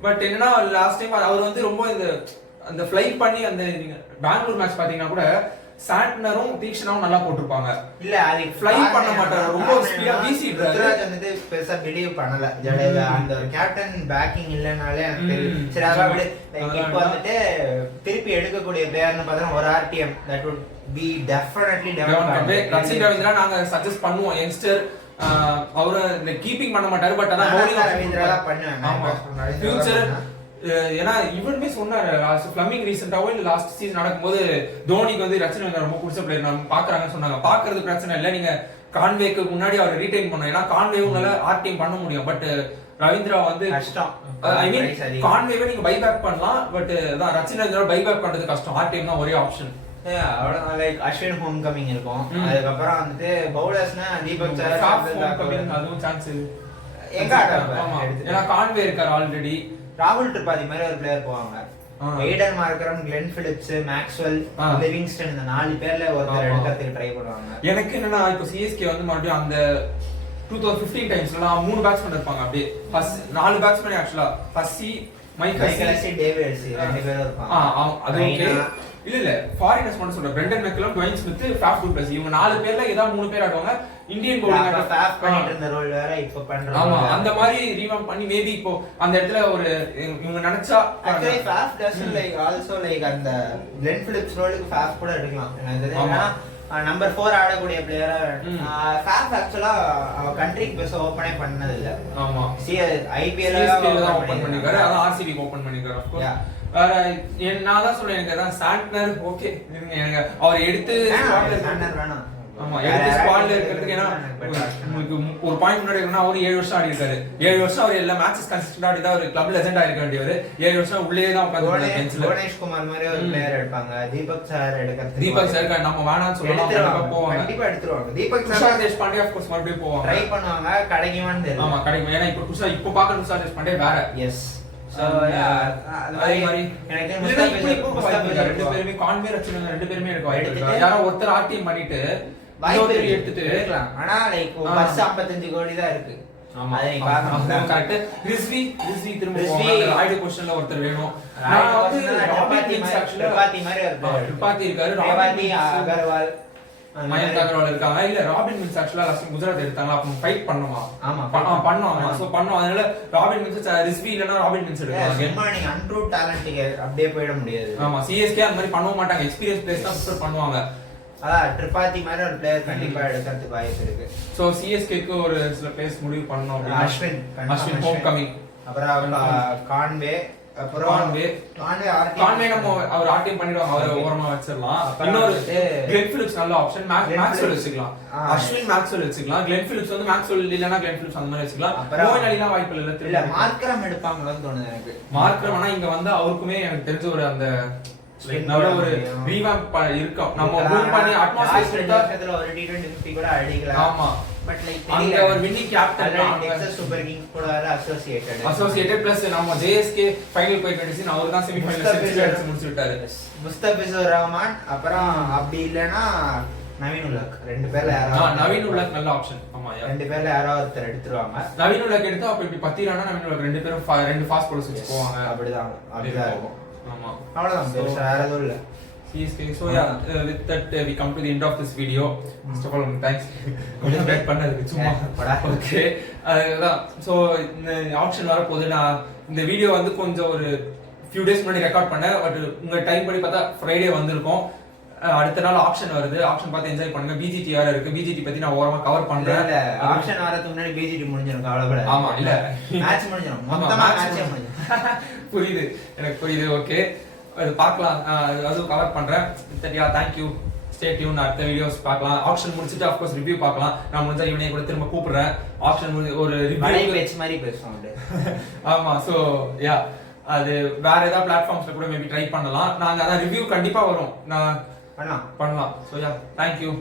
பட் என்னன்னா லாஸ்ட் டைம் அவர் வந்து ரொம்ப அந்த ஃப்ளைட் பண்ணி அந்த பெங்களூர் மேட்ச் பாத்தீங்கன்னா கூட சாண்ட்னரும் தீக்ஷனாவும் நல்லா போட்டுருப்பாங்க. இல்ல அது ஃப்ளை பண்ண மாட்டாரு. ரொம்ப ஸ்பீடா வீசிடுறாரு. ருத்ராஜ் வந்து பெருசா பிலீவ் பண்ணல ஜடேஜா. அந்த கேப்டன் பேக்கிங் இல்லனாலே எனக்கு தெரியும். சரி அத விட இப்போ வந்துட்டு திருப்பி எடுக்கக்கூடிய பிளேயர்னு பார்த்தா ஒரு RTM that would be definitely develop. Rachin Ravindra நாங்க சஜஸ்ட் பண்ணுவோம். யங்ஸ்டர் அவரு கீப்பிங் பண்ண மாட்டாரு. பட் ஆனா பவுலிங் ரவீந்திரா பண்ணுவாங்க. ஃபியூச்சர் ஏன்னா இவனுமே சொன்னாரு ஃபிளமிங் ரீசெண்டாவோ இல்ல லாஸ்ட் சீசன் நடக்கும்போது தோனிக்கு வந்து ரச்சின் ரொம்ப பிடிச்ச பிளேயர் நம்ம பாக்குறாங்கன்னு சொன்னாங்க. பாக்குறது பிரச்சனை இல்ல. நீங்க கான்வேக்கு முன்னாடி அவர் ரீடைன் பண்ணோம். ஏன்னா கான்வே உங்களால ஆர்டிஎம் பண்ண முடியும், பட் ரவீந்திரா வந்து கஷ்டம். ஐ மீன் கான்வேவை நீங்க பைபேக் பண்ணலாம், பட் அதான் ரச்சின் ரவீந்திரா பைபேக் பண்றது கஷ்டம். ஆர்டிஎம் தான் ஒரே ஆப்ஷன். அவ்வளவுதான். லைக் அஸ்வின் ஹோம் கமிங் இருக்கும். அதுக்கப்புறம் வந்துட்டு பவுலர்ஸ்னா தீபக் சஹர் அதுவும் சான்ஸ் எங்க ஆடுறாங்க. ஏன்னா கான்வே இருக்காரு ஆல்ரெடி. ராகுல் திரிபாதி மாதிரி ஒரு பிளேயர் போவாங்க. Aiden Markram, Glenn Phillips, Maxwell, Livingstone, இந்த 4 பேர்ல ஒருத்தர் எடுக்கிறதுக்கு ட்ரை பண்ணுவாங்க. எனக்கு என்னன்னா இப்போ சிஎஸ்கே வந்து மறுபடியும் அந்த 2015 டைம்ஸ்லாம் 3 பேட்ஸ்மேன் இருப்பாங்க. அப்படியே ஃபர்ஸ்ட் 4 பேட்ஸ்மேன் ஆக்சுவலா ஹஸ்ஸி, மைக்கேல் டேவிட்ஸ் 2 பேரும் இருப்பாங்க. அது ஓகே. இல்ல ஃபாரினர்ஸ் மட்டும் சொல்றேன். Brendon McCullum, Dwayne Smith, Faf du Plessis, இவங்க 4 பேர்ல ஏதாவது 3 பேர் ஆடுவாங்க. இந்தியன் பவுலிங் ஃபேஃப் பண்ணிட்டு இருந்த ரோல் வேற இப்ப பண்றாங்க. ஆமா, அந்த மாதிரி ரீவாம்ப் பண்ணி மேபி இப்போ அந்த இடத்துல ஒரு இவங்க நினைச்சா actually Faf doesn't like also like அந்த கிளென் பிலிப்ஸ் ரோலுக்கு ஃபேஃப் கூட எடுக்கலாம். ஏன்னா நம்பர் 4 ஆடக்கூடிய பிளேயரா ஃபேஃப் ஆக்சுவலா அவ கண்ட்ரிக்கு பெருசா ஓபனே பண்ணது இல்ல. ஆமா, ஐபிஎல் தான் ஓபன் பண்ணிருக்காரு, அதான் ஆர்சிபி ஓபன் பண்ணிருக்காரு. ஆஃப் கோர்ஸ் நான் தான் சொல்றேன், எனக்கு அதான் சாண்ட்னர் ஓகே. எனக்கு அவர் எடுத்து சாண்ட்னர் வேணாம். ஆமா, எடுத்து ஸ்குவாட்ல இருக்கிறதுக்கு. ஏன்னா உங்களுக்கு ஒரு பாயிண்ட் முன்னாடி இருக்குன்னா அவர் 7 வருஷம் ஆடி இருக்காரு. 7 வருஷம் அவர் எல்லா மேட்சஸ் கன்சிஸ்டன்டா ஆடி தான் ஒரு கிளப் லெஜெண்ட் ஆயிருக்க வேண்டியவர். 7 வருஷம் உள்ளே தான் உட்கார்ந்து பெஞ்ச்ல. புவனேஷ் குமார் மாதிரி ஒரு பிளேயர் எடுப்பாங்க. தீபக் சஹர் எடுக்கிறது. தீபக் சஹர் நம்ம வேணாம்னு சொல்லலாம், கண்டிப்பா போவாங்க. கண்டிப்பா எடுத்துருவாங்க. தீபக் சஹர், தேஷ்பாண்டே ஆஃப் கோர்ஸ் மறுபடியும் போவாங்க, ட்ரை பண்ணுவாங்க. கிடைக்குமான்னு தெரியல. ஆமா, கிடைக்கும். ஏன்னா இப்போ பாக்க துஷார் தேஷ்பாண்டே வேற. எஸ். ரெண்டு பேருமே கான்வே ரச்சின் 2 பேருமே எடுக்க வாய்ப்பு இருக்கு. யாரோ ஒருத்தர் ஆர்டிஎம் பண்ணிட்டு வாய்ப்பு எடுத்துட்டு எடுக்கலாம். ஆனா லைக் பஸ் 55 கோடி தான் இருக்கு. ஆமா, அதை நீ பார்க்கணும். கரெக்ட். ரிஸ்வி திரும்ப ஆய்டு பொசிஷன்ல ஒருத்தர் வேணும். நான் வந்து த்ரிபாதி மாதிரி த்ரிபாதி இருக்காரு, ரேவதி அகர்வால், மயங்க் அகர்வால் இருக்காங்க. இல்ல ராபின் மின்ஸ் ஆக்சுவலா லாஸ்ட் குஜராத் எடுத்தாங்க. அப்ப ஃபைட் பண்ணுமா? ஆமா, பண்ணோம். சோ பண்ணோம். அதனால ராபின் மின்ஸ் ரிஸ்வி இல்லனா ராபின் மின்ஸ் எடுக்கலாம். நீங்க அன்ட்ரூட் டாலன்ட் அப்படியே போயிட முடியாது. ஆமா, சிஎஸ்கே அந்த மாதிரி பண்ண மாட்டாங்க. எக்ஸ்பீரியன்ஸ் பிளேயர்ஸ் தான் ப்ரிஃபர் பண்ணுவாங்க. அதான் த்ரிபாதி மாதிரி ஒரு பிளேயர் கண்டிப்பா எடுக்கிறதுக்கு வாய்ப்பு இருக்கு. சோ சிஎஸ்கேக்கு ஒரு சில பிளேயர்ஸ் முடிவு பண்ணனும். அஸ்வின் ஹோம் கமிங், அப்புறம் கான்வே, அப்புறம் கான்வே நம்ம அவர் ஆர்டிஎம் பண்ணிடுவாங்க. அவர் ஓரமா வச்சிரலாம். இன்னொரு கிளென் பிலிப்ஸ் நல்ல ஆப்ஷன். மேக்ஸ்வெல் வச்சுக்கலாம். அஸ்வின் மேக்ஸ்வெல் வச்சுக்கலாம். கிளென் பிலிப்ஸ் வந்து மேக்ஸ்வெல் இல்லனா கிளென் பிலிப்ஸ் அந்த மாதிரி வச்சுக்கலாம். மோயின் அலிலாம் வாய்ப்பு இல்ல. மார்க்கரம் எடுப்பாங்கன்னு தோணுது எனக்கு. மார்க்கரம் ஆனா இங்க வந்து அவருக்குமே எனக்கு தெரிஞ்ச ஒரு அந்த நல்ல ஒரு ரீவாம்ப் இருக்கும். நம்ம ரூல் பண்ணி அட்மாஸ்பியர் இடத்துல ஒரு T20 50 கூட அடிக்கலாம். ஆமா, பட் லைக் அங்க ஒரு winning captain Texas super Kings கூட அசோசியேட்டட் பிளஸ் நம்ம ஜேஎஸ்கே ஃபைனல் போய் கண்டிச்சு அவர் தான் செமி ஃபைனல் அடிச்சு முடிச்சு விட்டாரு. முஸ்தபிசுர் ரஹ்மான், அப்புறம் அப்படி இல்லனா நவீன் உலக். 2 பேர்ல யாராவது நவீன் உலக் நல்ல ஆப்ஷன். ஆமா, 2 பேர்ல யாராவது ஒருத்தர் எடுத்துருவாங்க. நவீன் உலக் எடுத்தா அப்ப இப்படி பத்திரானா நவீன் உலக் 2 பேரும் 2 ஃபாஸ்ட் பவுலர்ஸ் வச்சு போவாங்க. அப்படிதான் இருக்கும். ஆமா, அவ்வளவுதான். பெருசா வேற எதுவும் இல்ல. CSK. So yeah, with that we come to the end of this video. First of all, thanks. கொஞ்சம் பேக் பண்ணதுக்கு சும்மா. ஓகே, அதான். ஸோ இந்த ஆப்ஷன் வரப்போது. நான் இந்த வீடியோ வந்து கொஞ்சம் ஒரு ஃபியூ டேஸ் முன்னாடி ரெக்கார்ட் பண்ணேன். பட் உங்க டைம் படி பார்த்தா ஃப்ரைடே வந்திருக்கும். அடுத்த நாள் ஆப்ஷன் வருது. ஆப்ஷன் பார்த்து என்ஜாய் பண்ணுங்க. பிஜிடி வேற இருக்கு. பிஜிடி பத்தி நான் ஓரமா கவர் பண்றேன். ஆப்ஷன் வரதுக்கு முன்னாடி பிஜிடி முடிஞ்சிரும், கவலைப்பட. ஆமா, இல்ல மேட்ச் முடிஞ்சிரும், மொத்தமா மேட்ச் முடிஞ்சிரும். புரியுது, எனக்கு புரியுது. ஓகே, அது பார்க்கலாம். அதுவும் கவர் பண்றேன். சரியா, தேங்க்யூ. Stay tune. அடுத்த வீடியோஸ் பார்க்கலாம். ஆப்ஷன் முடிச்சிட்டு ஆஃப் கோர்ஸ் ரிவ்யூ பார்க்கலாம். நான் முடிஞ்சா ஈவினிங் கூட திரும்ப கூப்பிடுறேன். ஆப்ஷன் ஒரு ரிவ்யூ பேட்ச் மாதிரி பேசுவோம். ஆமா, சோ யா, அது வேற ஏதாவது பிளாட்ஃபார்ம்ஸ்ல கூட மேபி ட்ரை பண்ணலாம். நாங்க அதான் ரிவ்யூ கண்டிப்பா வரும். நான் பண்ணலாம். So yeah, thank you.